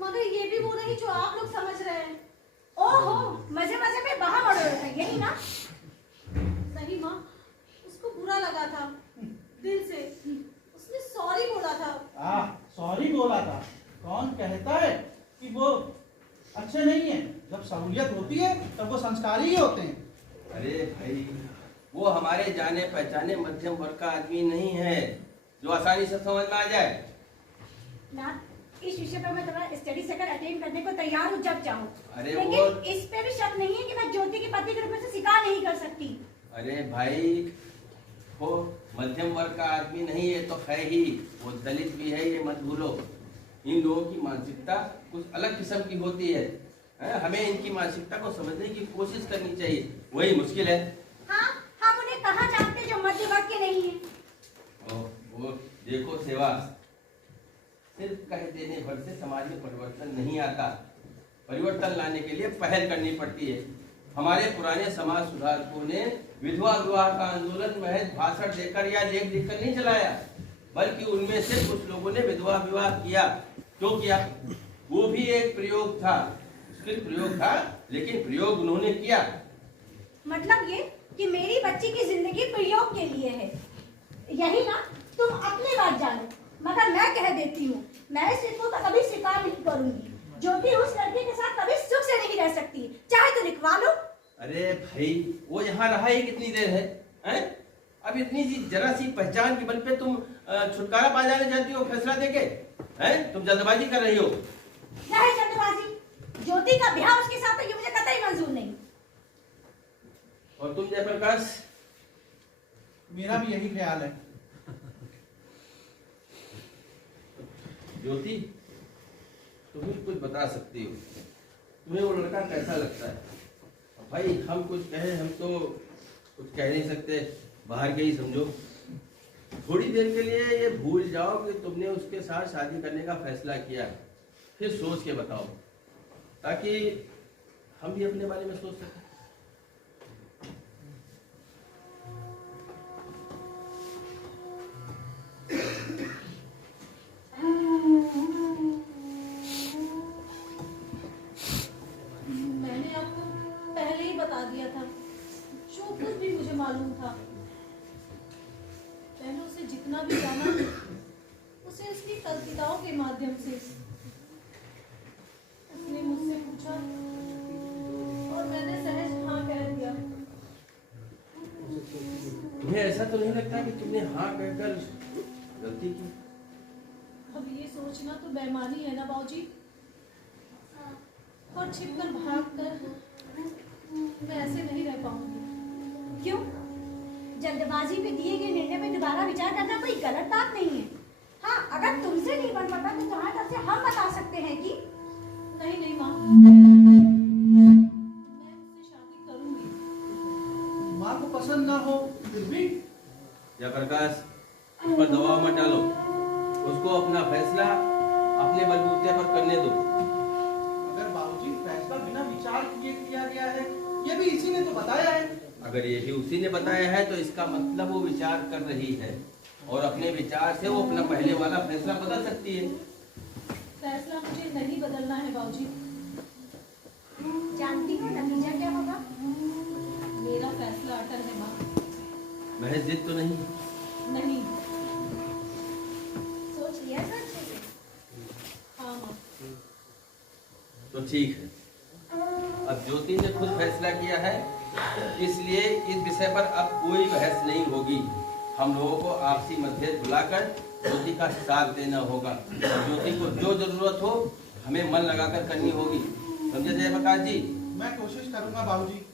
मगर ये भी वो नहीं जो आप लोग समझ रहे हैं। ओहो, मजे मजे में बाहर मरोड़ रहा है, यही ना? सही माँ, उसको बुरा लगा था दिल से, उसने सॉरी बोला था। सॉरी बोला था? कौन कहता है कि वो अच्छे नहीं है? जब सहूलियत होती है तब वो संस्कारी ही होते हैं। अरे भाई, वो हमारे जाने पहचाने मध्यम वर्ग का आदमी नहीं है जो आसानी से समझ में आ जाए। ना इस विषय पर मैं तुम्हारा स्टडी सेक्टर अटेंड करने को तैयार हूँ जब चाहूँ, अरे लेकिन इस पे भी शक नहीं है कि मैं ज्योति के पति के रूप में से स्वीकार नहीं कर सकती। अरे भाई, वो मध्यम वर्ग का आदमी नहीं है तो है ही, वो दलित भी है, ये मत भूलो। इन लोगों की मानसिकता कुछ अलग किस्म की होती है, हमें इनकी मानसिकता को समझने की कोशिश करनी चाहिए, वही मुश्किल है। हाँ, हम उन्हें कहाँ जानते जो मध्य वर्ग के नहीं है। वो देखो सेवा, सिर्फ कह देने भर से समाज में परिवर्तन नहीं आता, परिवर्तन लाने के लिए पहल करनी पड़ती है। हमारे पुराने समाज सुधारकों ने विधवा विवाह का आंदोलन महज भाषण देकर या लेख लिखकर नहीं चलाया, बल्कि उनमें से कुछ लोगों ने विधवा विवाह किया। क्यों किया? वो भी एक प्रयोग था, मुश्किल प्रयोग था, लेकिन प्रयोग उन्होंने किया। मतलब ये कि मेरी बच्ची की जिंदगी प्रयोग के लिए है, यही ना? तुम अपनी बात जानो, मगर मैं कह देती हूँ, मैं इस रिश्ते का कभी स्वीकार नहीं करूंगी। ज्योति उस लड़के के साथ कभी सुख से नहीं रह सकती, चाहे तो लिखवा लो। अरे भाई, वो यहाँ रहा ही कितनी देर है, हैं? अब इतनी सी जरा सी पहचान के बल पे तुम छुटकारा पा जाने चाहती हो फैसला देके, हैं? तुम जल्दबाजी कर रही हो। क्या है जल्दबाजी? ज्योति का ब्याह उसके साथ है, ये मुझे कतई मंजूर नहीं। और तुम जयप्रकाश? मेरा भी यही ख्याल है। ज्योति, तुम ही कुछ बता सकती हो, तुम्हें वो लड़का कैसा लगता है? भाई हम कुछ कहें, हम तो कुछ कह नहीं सकते, बाहर के ही समझो। थोड़ी देर के लिए ये भूल जाओ कि तुमने उसके साथ शादी करने का फैसला किया, फिर सोच के बताओ, ताकि हम भी अपने बारे में सोच सकें। मैंने आपको पहले ही बता दिया था, जो कुछ भी मुझे मालूम था। मैंने उसे जितना भी जाना, उसे उसकी कल्पिताओं के माध्यम से। उसने मुझसे पूछा और मैंने सहज हाँ कह दिया। तुम्हें ऐसा तो नहीं लगता कि तुमने हाँ कहकर गलती की? अब ये सोचना तो बेईमानी है ना बाबूजी, और छिपकर भागकर मैं ऐसे नहीं रह पाऊंगी। क्यों? जल्दबाजी में दिए गए निर्णय पे दोबारा विचार करना कोई गलत बात नहीं है। हाँ, अगर तुमसे नहीं बन पाता तो तुम्हारी तरफ से हम बता सकते हैं कि नहीं माँ, मैं उससे शादी करूंगी। माँ को पसंद ना हो फिर भी? जयप्रकाश, उस पर दबाव मत डालो, उसको अपना फैसला अपने बलबूते पर करने दो। अगर बाबूजी फैसला बिना विचार किए किया गया है, ये भी इसी ने तो बताया है। अगर ये भी उसी ने बताया है तो इसका मतलब वो विचार कर रही है, और अपने विचार से वो अपना पहले वाला फैसला बदल सकती है। फैसला मुझे नहीं बदलना है बाबूजी। जानती हो नतीजा क्या होगा? मेरा फैसला अटल है माँ। महज जिद तो नहीं? नहीं। सोच लिया था अच्छे से? हाँ माँ। तो ठीक है, अब ज्योति ने खुद फैसला किया है, इसलिए इस विषय पर अब कोई बहस नहीं होगी। हम लोगों को आपसी मतभेद भुलाकर ज्योति का साथ देना होगा। ज्योति को जो जरूरत हो हमें मन लगाकर करनी होगी, समझे जयप्रकाश जी? मैं कोशिश करूंगा बाबूजी।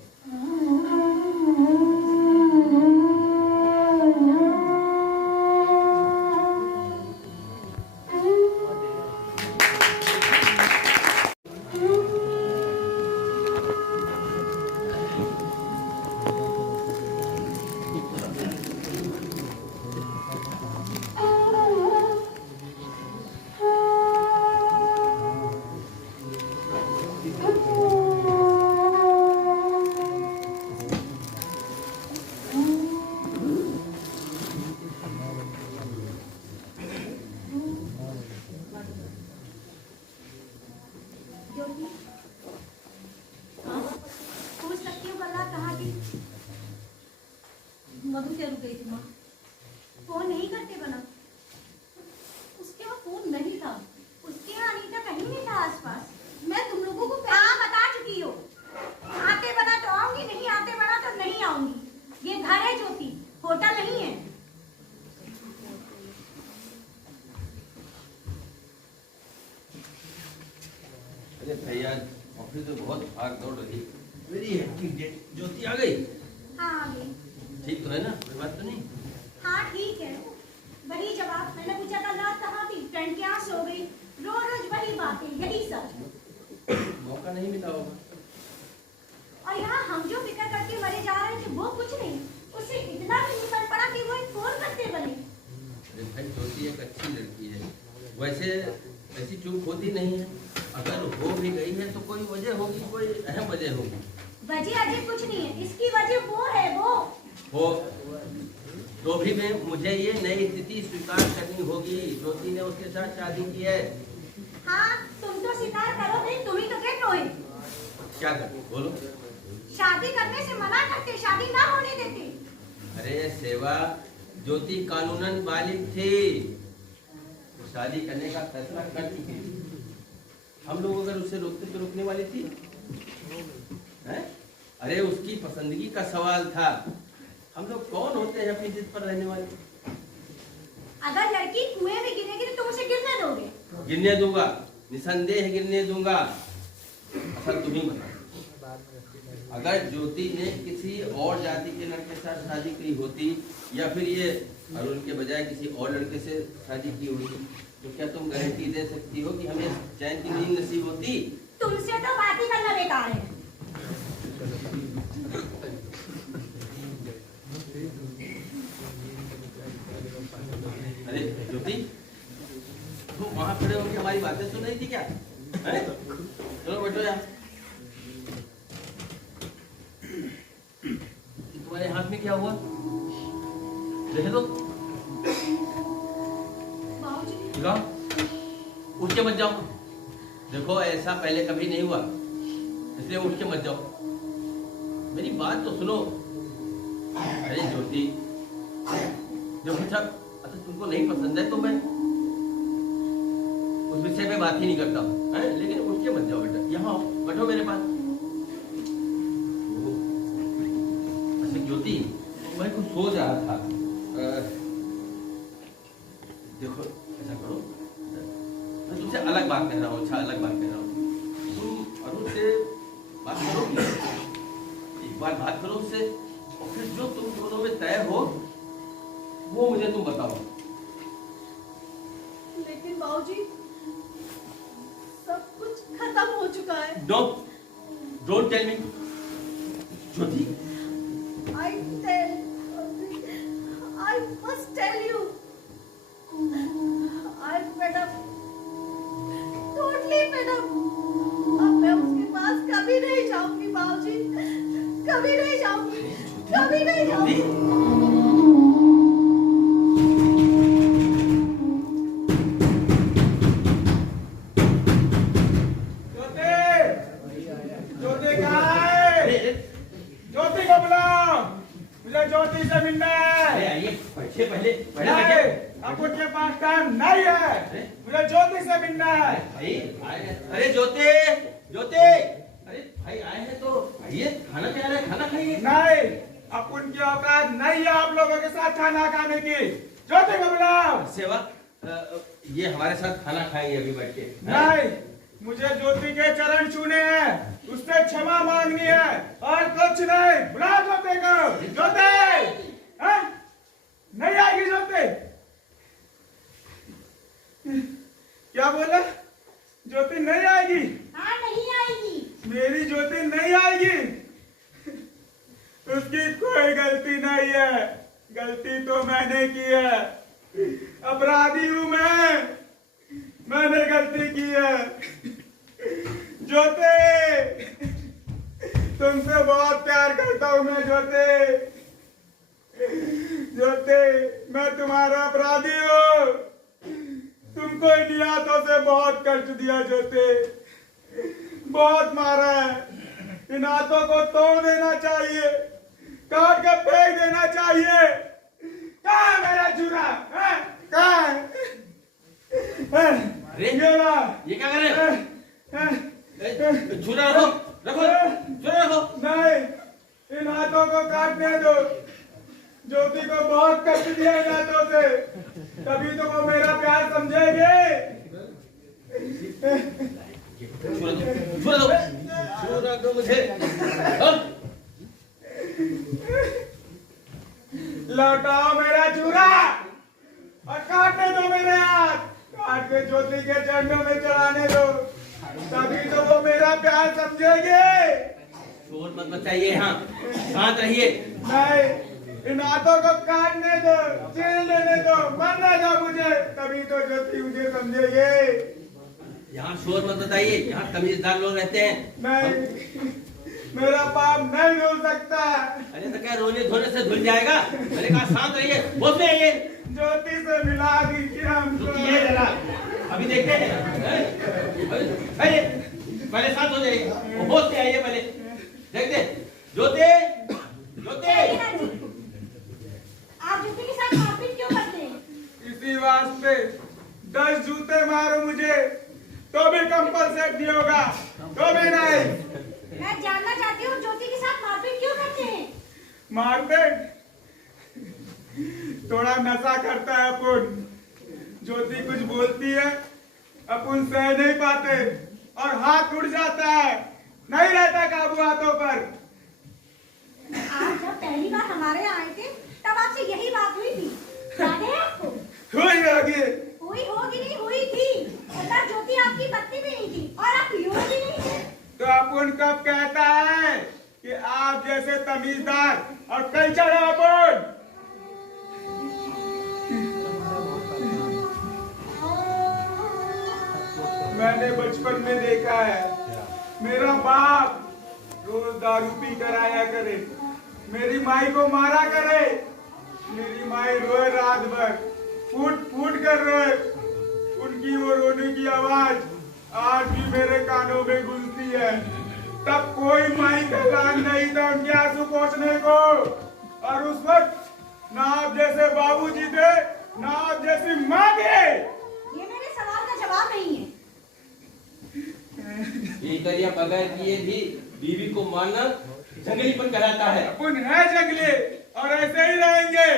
पूछ सकती हूँ गल्ला कहाँ की? मधु क्या रुक गई थी माँ? फोन नहीं करते बना? उसके वहाँ फोन नहीं था। उसके यहाँ अनीता कहीं नहीं था आसपास। मैं तुम लोगों को हाँ, बता चुकी हो। आते बना तो आऊंगी, नहीं आते बना तो नहीं आऊंगी। ये घर है ज्योति, होटल नहीं है। अरे भैया, ऑफिस में बहुत भाग दौड़ रही, मेरी हेक्टिक डे। ज्योति आ गई? हाँ, आ गई। ठीक तो है ना, कोई बात तो नहीं? हाँ, ठीक है। वही जवाब मैंने पूछा, कल रात कहाँ थी? फ्रेंड के यहाँ सो गई। रोज रोज वही बातें, यही सच। मौका नहीं मिला होगा। और यहाँ हम जो फिक्र करके मरे जा रहे थे वो कुछ नहीं, उससे इतना भी नहीं फर्क पड़ा कि वो एक फोन करते बने। अरे भाई, ज्योति एक अच्छी लड़की है, वैसे ऐसी चूक होती नहीं है। अगर हो भी गई है तो कोई वजह होगी। वजह अजय कुछ नहीं है, इसकी वजह वो है वो। हो तो भी मैं मुझे ये नई स्थिति स्वीकार करनी होगी। ज्योति ने उसके साथ शादी की है। हाँ तुम तो स्वीकार करो नहीं, तुम ही तो कहते हो। क्या करूं बोलो? शादी करने से मना करते, शादी ना होने देते। अरे सेवा, ज्योति कानूनन बालिग थी, वो शादी करने का फैसला कर चुकी थी। हम लोग अगर उसे रोकते तो रोकने वाली थी हैं? अरे उसकी पसंदगी का सवाल था। हम लोग कौन होते हैं अपनी जिद पर रहने वाले? अगर लड़की कुएं में गिरेगी तो तुम उसे गिरने दोगे? गिरने दूंगा, निसंदेह गिरने दूंगा। अच्छा तुम ही बताओ, अगर ज्योति ने किसी और जाति के लड़के के साथ शादी की होती या फिर ये अरुण के बजाय किसी और लड़के से शादी की होती, तो क्या तुम गारंटी दे सकती हो कि हमें चैन की नींद नसीब होती? तुमसे तो बात ही करना बेकार है। अरे ज्योति, तुम वहां खड़े होकर हमारी बातें सुन रही थी क्या? हैं? चलो बैठो यार। तुम्हारे हाथ में क्या हुआ? देखे तो। दिखाओ, उठ के मत जाओ। देखो ऐसा पहले कभी नहीं हुआ, इसलिए उठ के मत जाओ। मेरी बात तो सुनो। अरे ज्योति, जो अच्छा तुमको नहीं पसंद है तो मैं उस विषय पे बात ही नहीं करता हूँ, लेकिन उठ के मत जाओ बेटा। यहाँ आओ, बैठो मेरे पास। अच्छा ज्योति, मैं कुछ सोच रहा था। देखो ऐसा करो, मैं तुमसे अलग बात कह रहा हूँ। अच्छा अलग बात कह रहा हूँ। तुम अरुण से बात करो, एक बार बात करो उससे, और फिर जो तुम दोनों में तय हो वो मुझे तुम बताओ। लेकिन बाबूजी सब कुछ खत्म हो चुका है। Don't tell me Jyoti. I must tell you. I'm fed up. Totally fed up. अब मैं उसके पास कभी नहीं जाऊंगी बाबूजी, कभी नहीं जाऊंगी, कभी नहीं जाऊंगी। ज्योति से मिलना है। पहले अब उसके पास टाइम नहीं है, मुझे ज्योति से मिलना है। अरे ज्योति, ज्योति, अरे भाई आए हैं तो आइए, खाना क्या है, खाना खाइए। नहीं, अब उनकी औकात नहीं है आप लोगों के साथ खाना खाने की। ज्योति को बुलाओ। सेवा, ये हमारे साथ खाना खाएंगे अभी बैठ के। नहीं, मुझे ज्योति के चरण छूने हैं, उससे क्षमा मांगनी है और कुछ नहीं। बुलाओ ज्योति को। ज्योति नहीं आएगी ज्योति? क्या बोला? ज्योति नहीं आएगी? हाँ नहीं आएगी। मेरी ज्योति नहीं आएगी? उसकी कोई गलती नहीं है, गलती तो मैंने की है। अपराधी हूं मैंने गलती की है। ज्योति, तुमसे बहुत प्यार करता हूं मैं ज्योति। ज्योति, मैं तुम्हारा अपराधी हूं। तुमको इन हाथों से बहुत कष्ट दिया ज्योति, बहुत मारा है। इन हाथों को तोड़ देना चाहिए, काट के फेंक देना चाहिए। कहाँ है मेरा चूरा? कहाँ है? ये क्या कर रहे हो? छुरा रखो, छुरा रखो। नहीं, इन हाथों को काटने दो। ज्योति को बहुत कष्ट दिया इन हाथों से, तभी तो वो मेरा प्यार समझेंगे। छुरा दो मुझे। लौटाओ मेरा चूरा और काटने दो मेरे हाथ। काट के ज्योति के चरणों में चढ़ाने दो, तभी तो वो मेरा प्यार समझेंगे। शोर मत मचाइए, यहाँ शांत रहिए। नहीं, इन हाथों को काटने दो, चीर देने दो, मरने दो मुझे, तभी तो ज्योति मुझे समझेगी। यहाँ शोर मत बताइए, यहाँ तमीजदार लोग रहते हैं। नहीं, मेरा पाप नहीं धुल सकता। अरे तो क्या रोने धोने से धुल जाएगा? मैंने कहा शांत रहिए, होश में आइए। ज्योति से मिला दीजिए हमको। रुकिए जरा, अभी देखते हैं। अरे पहले शांत हो जाइए, होश में आइए पहले। देखते ज्योति, ज्योति। आप ज्योति के साथ मारपीट क्यों करते हैं? इसी वास्ते 10 जूते मारो मुझे तो भी कंपलसेट नहीं होगा, तो भी नहीं। मैं जानना चाहती हूँ ज्योति के साथ मारपीट क्यों करते हैं? मारते थोड़ा नशा करता है अपन। ज्योति कुछ बोलती है, अपन सह नहीं पाते और हाथ उड़ जाता है, नहीं रहता काबू हाथों पर। आप जब पहली बार हमारे यहाँ आए थे तब आपसे यही बात हुई थी, याद है आपको? हुई होगी। हुई होगी नहीं, हुई थी। और तब ज्योति आपकी पत्नी भी नहीं थी और आप हीरो भी नहीं थे। तो अपन कब कहता है कि आप जैसे तमीजदार और कल्चर है अपन? मैंने बचपन में देखा है, मेरा बाप रोज दारू पी कर आया करे, मेरी माई को मारा करे, मेरी माई रोए रात भर, फूट फूट कर रोए। उनकी वो रोने की आवाज आज भी मेरे कानों में गूंजती है। तब कोई माई का कान नहीं था उनके आंसू पोंछने को, और उस वक्त ना आप जैसे बाबूजी थे, ना आप जैसी माँ थे। ये मेरे सवाल का जवाब नहीं है। या बगैर किए भी बीवी को मारना जंगलीपन कहलाता है। अपन है जंगली और ऐसे ही रहेंगे।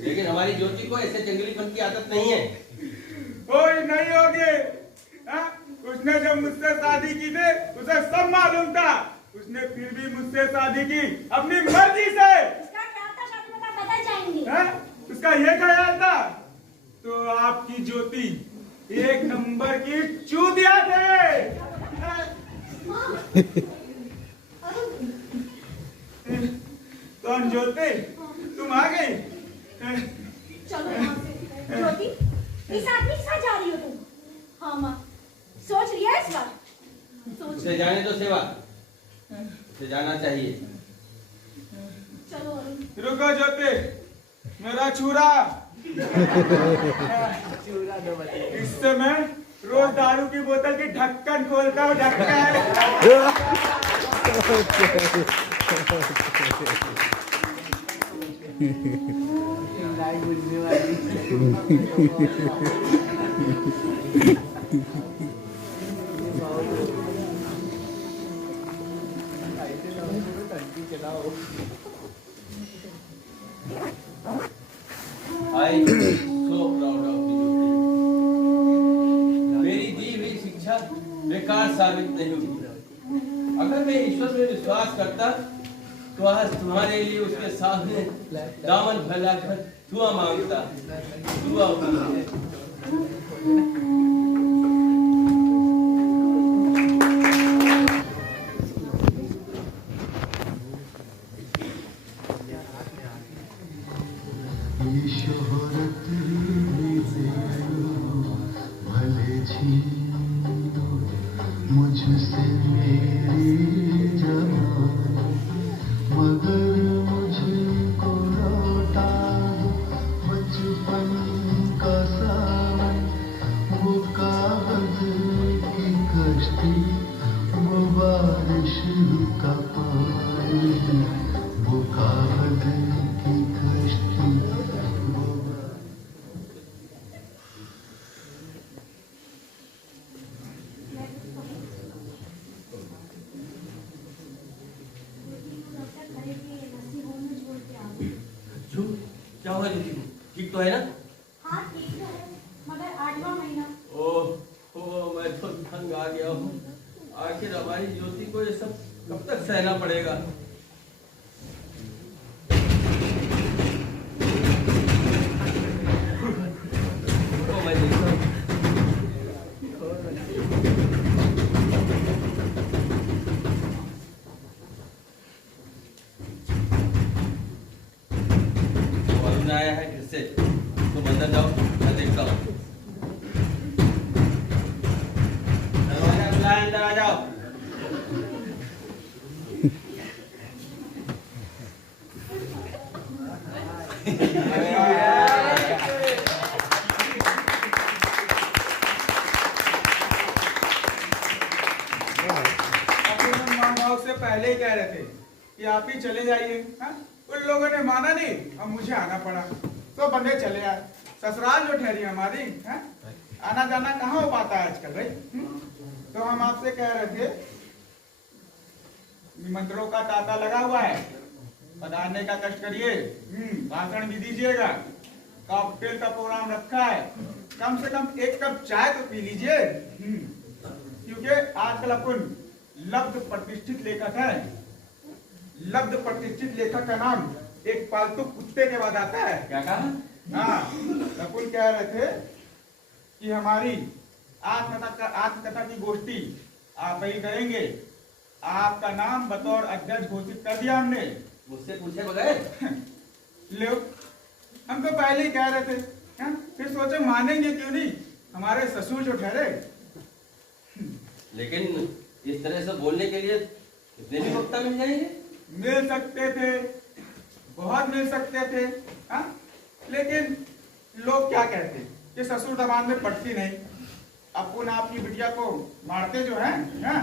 लेकिन हमारी ज्योति को ऐसे जंगलीपन की आदत नहीं है। कोई नहीं होगी। हाँ? उसने जब मुझसे शादी की थी उसे सब मालूम था, उसने फिर भी मुझसे शादी की अपनी मर्जी से। इसका ख्याल था शादी में आप बदल जाएंगे। हाँ? उसका ये ख्याल था। तो आपकी ज्योति एक नंबर की चूतिया थे। कौन ज्योति, तुम आ गई? चलो यहाँ से। ज्योति, इस आदमी के साथ जा रही हो तुम? हाँ माँ, सोच लिया इस बार? सोच उसे जाने दो सेवा, उसे जाना चाहिए। चलो अरुण। रुको ज्योति, मेरा छुरा। इससे मैं रोज दारू की बोतल की ढक्कन खोलता हूँ, ढक्कन। I so proud of you. मेरी दी हुई शिक्षा बेकार साबित नहीं हुई। अगर मैं ईश्वर में विश्वास करता तो आज तुम्हारे लिए उसके सामने दामन फैलाकर दुआ मांगता। दुआ मुझसे मेरी जवानी, मगर मुझको लौटा दो बचपन का सावन, वो कागज की कश्ती, वो बारिश का पानी, वो कागज की कश्ती, वो क्या हुआ दीदी, ठीक तो है ना? हाँ ठीक तो है, मगर 8वां महीना। ओह मैं तो तंग आ गया हूँ। आखिर हमारी ज्योति को ये सब कब तक सहना पड़ेगा? तो मैं देखता हूँ। अरुण आया है फिर से, तुम अंदर जाओ, मैं देखता हूँ। दरवाजा पहले ही कह रहे थे कि आप ही चले जाइए, हाँ? उन लोगों ने माना नहीं, अब मुझे आना पड़ा, तो बंदे चले आए। ससुराल जो ठहरी हमारी, हाँ? आना जाना कहाँ हो पाता है आजकल भाई। तो हम आपसे कह रहे थे, निमंत्रणों का तांता लगा हुआ है, पधारने का कष्ट करिए, भाषण भी दीजिएगा, कॉकटेल का प्रोग्राम रखा है, कम से कम एक कप चाय तो पी लीजिए, क्योंकि आजकल अपन लब्ध प्रतिष्ठित लेखक है। लब्ध प्रतिष्ठित लेखक का नाम एक पालतू कुत्ते के बाद आता है। क्या कहा? हाँ, अपन कह रहे थे कि हमारी आत्मकथा की गोष्ठी आप ही करेंगे। आपका नाम बतौर अध्यक्ष घोषित कर दिया हमने। मुझसे पूछे बगैर? लो, हम तो पहले ही कह रहे थे, हाँ? फिर सोचे मानेंगे क्यों नहीं, हमारे ससुर जो ठहरे। लेकिन इस तरह से बोलने के लिए कितने भी वक्ता मिल जाएंगे? मिल सकते थे, बहुत मिल सकते थे, हाँ? लेकिन लोग क्या कहते कि ससुर दबान में पड़ती नहीं। अपन आपकी बिटिया को मारते जो है, हाँ?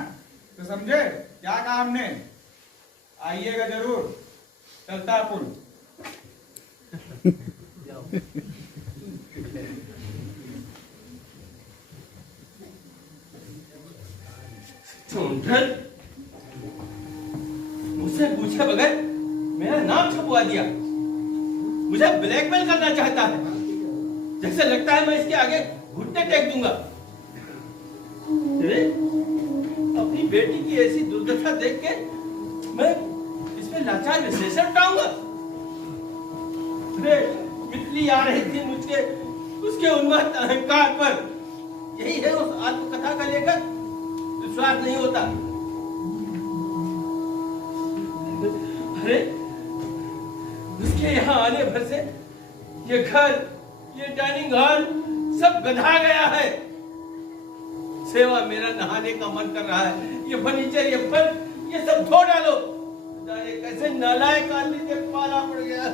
तो समझे क्या कहा हमने, आइएगा जरूर, चलता अपन। चुंडल, मुझसे पूछे बगैर मेरा नाम छपवा दिया, मुझे ब्लैकमेल करना चाहता है। जैसे लगता है मैं इसके आगे घुटने टेक दूंगा। अपनी बेटी की ऐसी दुर्दशा देख के मैं इसमें लाचार विशेषण उठाऊंगा। मितली आ रही थी मुझके उसके उन्मत्त अहंकार पर। यही है उस आत्मकथा का लेखक, विश्वास नहीं होता। अरे उसके यहाँ आने भर से ये घर, ये डाइनिंग हॉल सब गधा गया है। सेवा मेरा नहाने का मन कर रहा है। ये फर्नीचर, ये फल, ये सब धो डालो। जाने कैसे नालायक आदमी के पाला पड़ गया।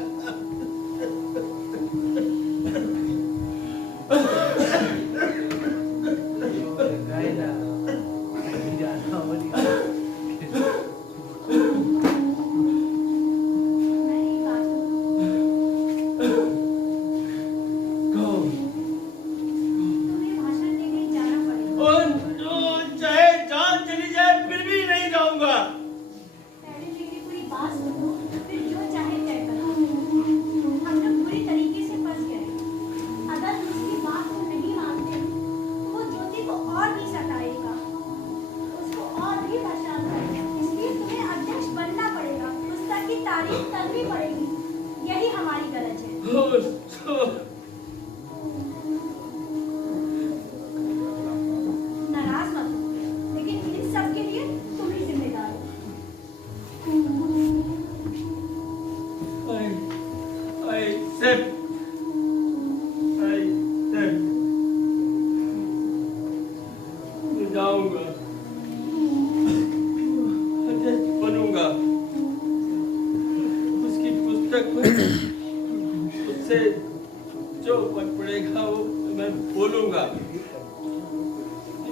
उससे जो फर्क पड़ेगा वो मैं बोलूंगा।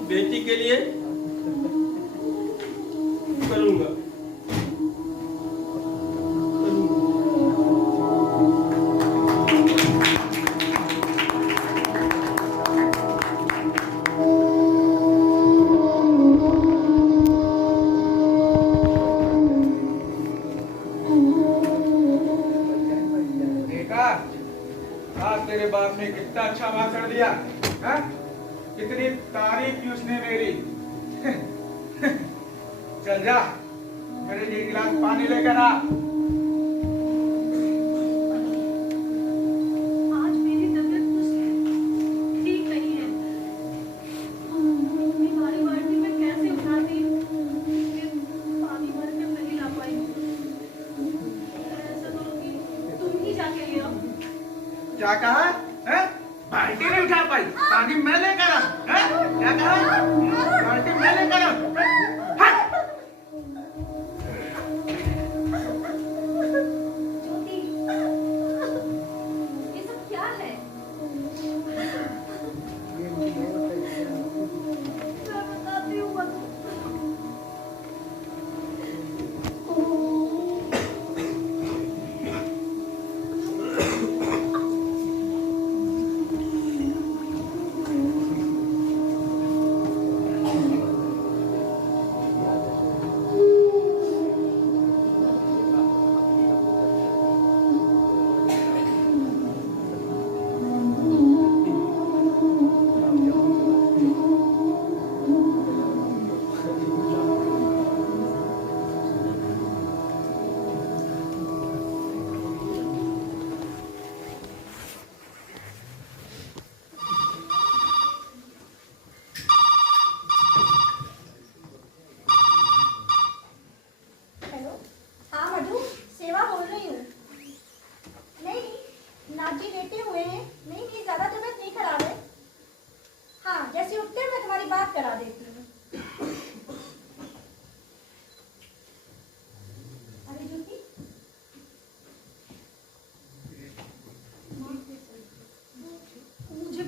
बेटी के लिए करूंगा। तेरे बाप ने कितना अच्छा भाषण दिया, हाँ? कितनी तारीफ की उसने मेरी। चल जा, मेरे लिए गिलास पानी लेकर आ। आज मेरी तबीयत कुछ ठीक नहीं है। इतनी भारी बाल्टी में कैसे उठाती, पानी भर के नहीं ला पाई। ऐसा करो कि तुम ही जाके ले आओ। क्या कहा है? बाल्टी नहीं उठा पाई, पानी मैं लेकर आ। क्या कहा? बाल्टी मैं लेकर आ। ज्योति, ये सब क्या है? मैं बताती हूँ।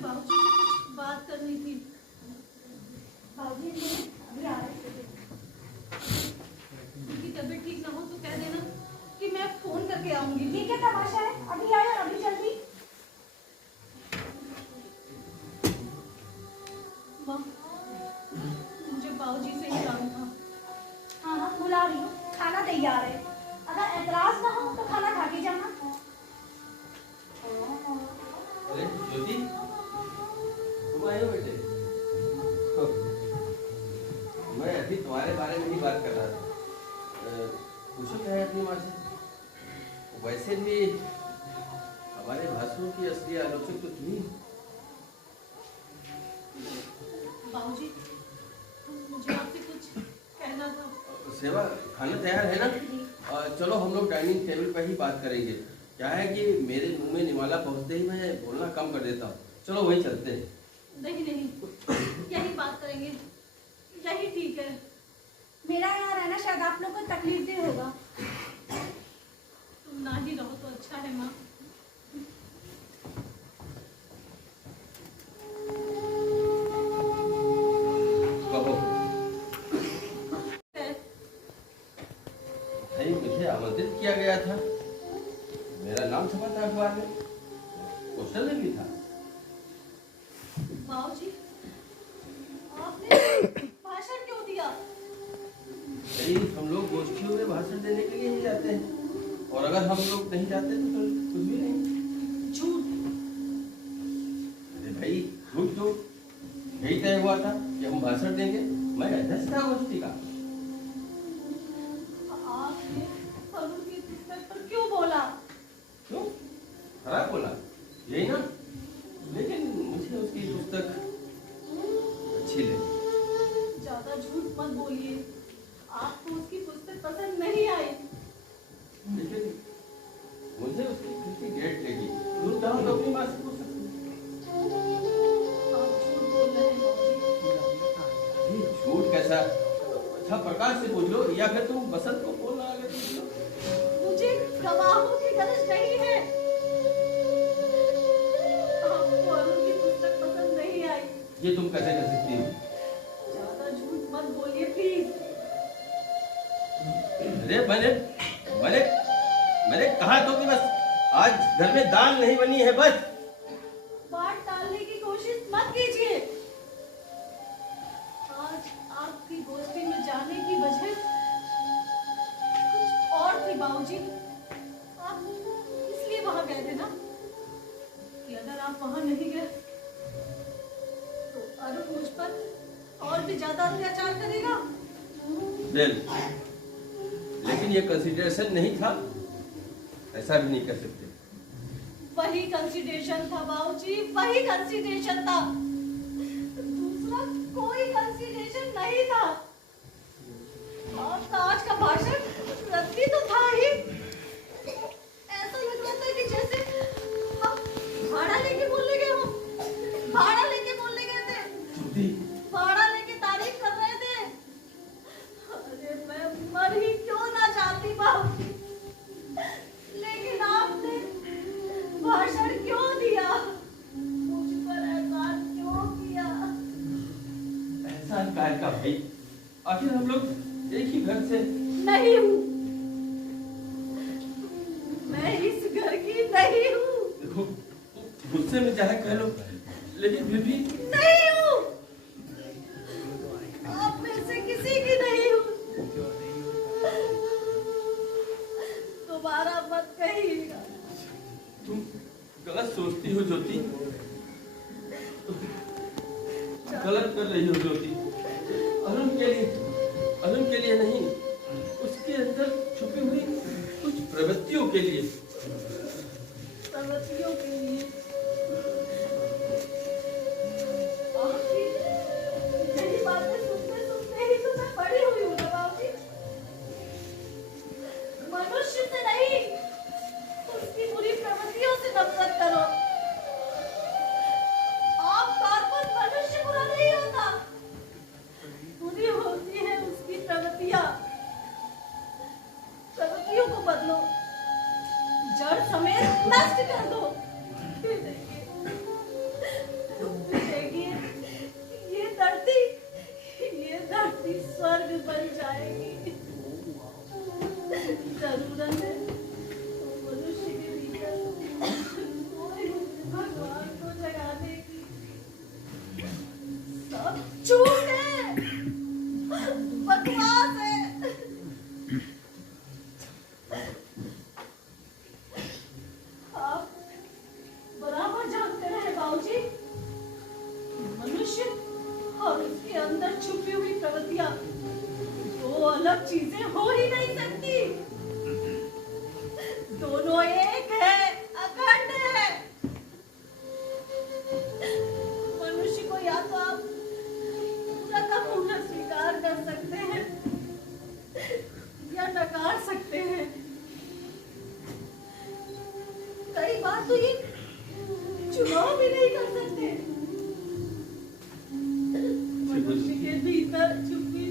बाबूजी से कुछ बात करनी थी। बाबूजी अभी आ रहे थे। उनकी तबीयत ठीक ना हो तो कह देना कि मैं फोन करके आऊंगी। ठीक है, तमाशा है, अभी आए और अभी जल्दी। माँ, मुझे बाबूजी से ही काम था। हाँ हाँ, बुला रही हूँ, खाना तैयार है। अगर एतराज ना हो तो खाना खा के जाना। अरे ज्योति, तुम आए हो बेटे? मैं अभी तुम्हारे बारे में ही बात कर रहा था। पूछो क्या है अपनी माँ से। वैसे भी हमारे भाषणों की असली आलोचक तो तुम ही। बाबूजी, मुझे आपसे कुछ कहना था। सेवा, खाना तैयार है ना? चलो हम लोग डाइनिंग टेबल पर ही बात करेंगे। क्या है कि मेरे मुंह में निवाला पहुंचते ही मैं बोलना कम कर देता हूँ। चलो वहीं चलते हैं। नहीं नहीं, यही बात करेंगे, यही ठीक है। मेरा यहाँ रहना शायद आप लोग को तकलीफ दे होगा। तुम ना ही रहो तो अच्छा है माँ। कहो। है, नहीं, मुझे आमंत्रित किया गया था। मेरा नाम छपा था अखबार में, पोस्टर में भी था। बाबूजी, आपने भाषण क्यों दिया? यही हम लोग गोष्ठियों में भाषण देने के लिए ही जाते हैं, और अगर हम लोग नहीं जाते तो फिर कुछ भी नहीं। झूठ। अरे भाई, झूठ तो यही तय हुआ था कि हम भाषण देंगे। मैं अध्यक्ष था गोष्ठी का। आपने अरुण की पुस्तक पर क्यों बोला? क्यों खराब बोला? यही ना? लेकिन मुझे उसकी पुस्तक अच्छी लगी। ज्यादा झूठ मत बोलिए। आपको उसकी पुस्तक पसंद नहीं आई। लेकिन मुझे उसकी कितनी ग्रेट लगी। तुम चाहो तो अपनी माँ से पूछ सकते आप झूठ बोल रहे हैं बाबूजी। हो। झूठ कैसा? अच्छा, प्रकाश से पूछ लो, या फिर तुम बसंत को बोलना आगे पूछ लो। मुझे गवाहों की गरज नहीं है। आपको अरुण की पुस्तक पसंद नहीं आई। ये तुम कैसे कर सकती हो? ज्यादा झूठ मत बोलिए प्लीज। अरे मैंने मैंने मैंने कहा तो कि बस आज घर में दाल नहीं बनी है, बस। बात टालने की कोशिश मत कीजिए। आज आपकी गोष्ठी में जाने की वजह कुछ और थी बाबूजी। आप इसलिए वहां गए थे ना कि अगर आप वहां नहीं गए तो अरुण मुझ पर और भी ज्यादा अत्याचार करेगा। वेल, लेकिन ये कंसिडरेशन नहीं था, ऐसा भी नहीं कर सकते। वही कंसिडरेशन था बाबूजी, वही कंसिडरेशन था। दूसरा कोई कंसिडरेशन नहीं था। आपका आज का भाषण रद्दी तो था ही। ऐसा लग रहा था कि जैसे हम भाड़ा लेके बोलने गए हो। भाड़ा लेके बोलने गए थे, भाड़ा लेके तारीफ कर रहे थे। अरे मैं मर ही क्यों ना जाती बाबूजी, लेकिन आपने भाषण क्यों दिया? मुझ पर एहसान क्यों किया? एहसान काय का भाई? आखिर हम लोग एक ही घर से। नहीं हूँ, मैं इस घर की नहीं हूँ। देखो, गुस्से में चाहे कह लो, लेकिन फिर भी नहीं हूँ, आप में से किसी की नहीं हूँ। दोबारा मत कहिएगा। तुम गलत सोचती हो ज्योति, गलत कर रही हो ज्योति। अरुण के लिए नहीं, उसके अंदर छुपी हुई कुछ प्रवृत्तियों के लिए। प्रवृत्तियों के लिए आपकी यही बातें सुनते सुनते ही तो मैं बड़ी हुई हूँ ना बाबूजी। मनुष्य से नहीं, उसकी बुरी प्रवृत्तियों से नफरत करो। आपका अर्पण मनुष्य बुरा नहीं होता, बुरी होती है उसकी प्रवृत्तियां। प्रवृत्तियों को बदलो, जड़ समेत नष्ट कर दो। फिर देखिए चीजें हो ही नहीं सकती। दोनों एक है, अखंड है। मनुष्य को या तो आप पूरा का पूरा स्वीकार कर सकते हैं या नकार सकते हैं। कई बार तो ये चुनाव भी नहीं कर सकते। मनुष्य के भीतर छुपी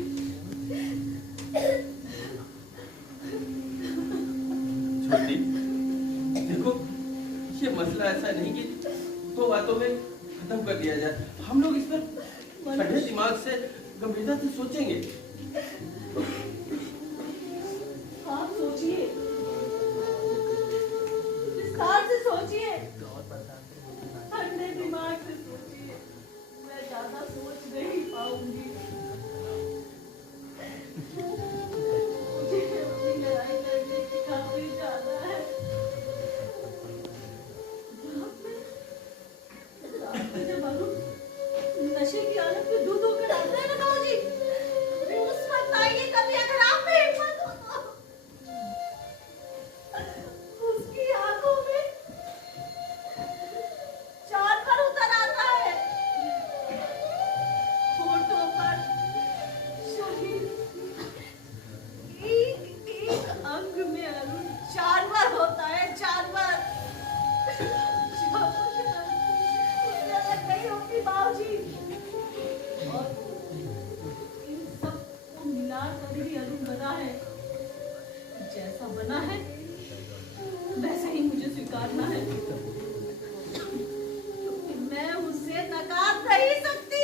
छोटी, देखो ये मसला ऐसा नहीं कि दो बातों में खत्म कर दिया जाए। हम लोग इस पर ठंडे दिमाग से गंभीरता से सोचेंगे। आप सोचिए, विस्तार से सोचिए, ठंडे दिमाग से सोचिए। मैं ज्यादा सोच नहीं पाऊंगी। मुझे अपनी लड़ाई लड़ने की काफी ज्यादा है। रात में जब अरुण नशे की हालत में दूध होकर आता है ना बाबूजी, अरे उस वक्त आइए कभी अगर आप में हिम्मत हो तो। उसकी आंखों में जानवर उतर आता है, होठों पर शरीर एक एक अंग में अरुण जानवर होता है, जानवर। उससे अलग नहीं होती बाबूजी। और इन सब को मिला कर ही अरुण बना है। जैसा बना है वैसे ही मुझे स्वीकारना है। मैं उसे नकार नहीं सकती।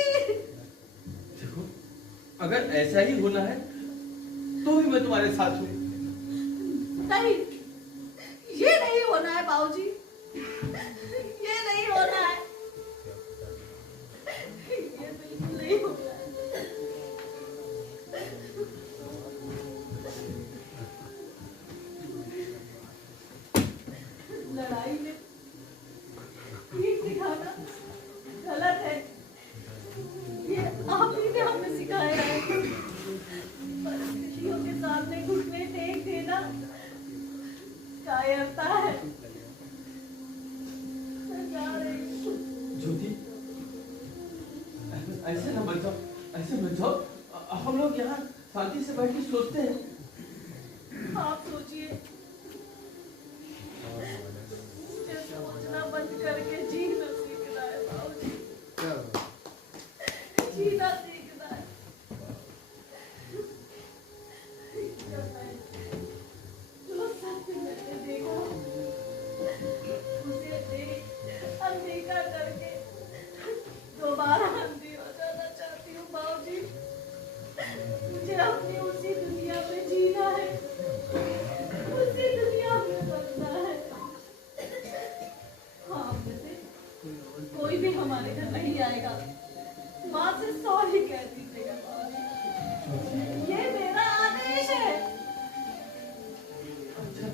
देखो, अगर ऐसा ही होना है तो भी मैं तुम्हारे साथ हूँ। नहीं, ये नहीं होना है बाबूजी, ये नहीं होना है, ये बिल्कुल नहीं होना है। लड़ाई में पीठ दिखाना गलत है, ये आप ही ने हमें सिखाया है। परिस्थितियों के सामने घुटने टेक देना कायरता है। मैं जा रही हूँ। ज्योति, ऐसे ना बच जाओ, ऐसे बच जाओ। हम लोग यहाँ शांति से बैठ के सोचते हैं। आप सोचिए, मुझे सोचना बंद करके जीना सीखना है बाबूजी, जीना सीखना है। जब मैं जो सत्य मैंने देखा उसे अनदेखा करके दोबारा अंधी हो जाना चाहती हूँ बाबूजी। मुझे अपनी उसी दुनिया में जीना है, उसी दुनिया में बसना है। हाँ, वैसे कोई भी हमारे घर नहीं आएगा। माँ से सॉरी कह दीजिएगा बाबूजी, ये मेरा आदेश है। अच्छा,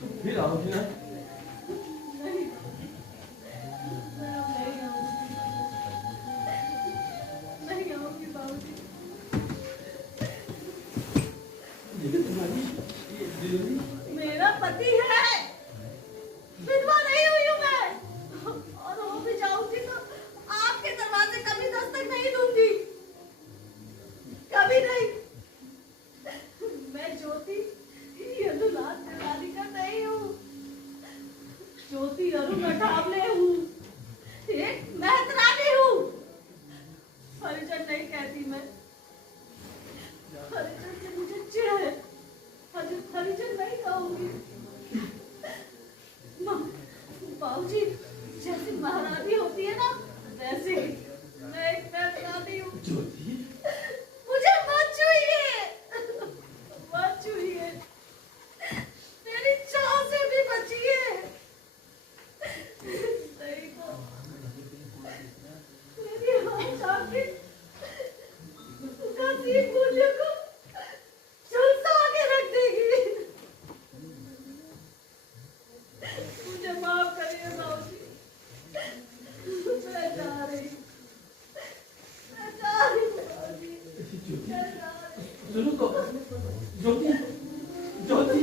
तो फिर आओगी ना? नहीं, मैं अब नहीं आऊंगी, नहीं आऊंगी बाबूजी। लेकिन तुम्हारी ये डिलीवरी मेरा पति है, विधवा नहीं हुई हूँ मैं। और हो भी जाऊंगी तो आपके दरवाजे कभी दस्तक नहीं दूंगी, कभी नहीं। मैं ज्योति यदुराज देवानी का नहीं हूँ, ज्योति अरुण अठावले हूँ, एक मेहतरानी हूँ। परिजन नहीं कहती मैं, परिजन से मुझे चिढ़ है। परिजन नहीं कहूंगी, रुको ज्योति ज्योति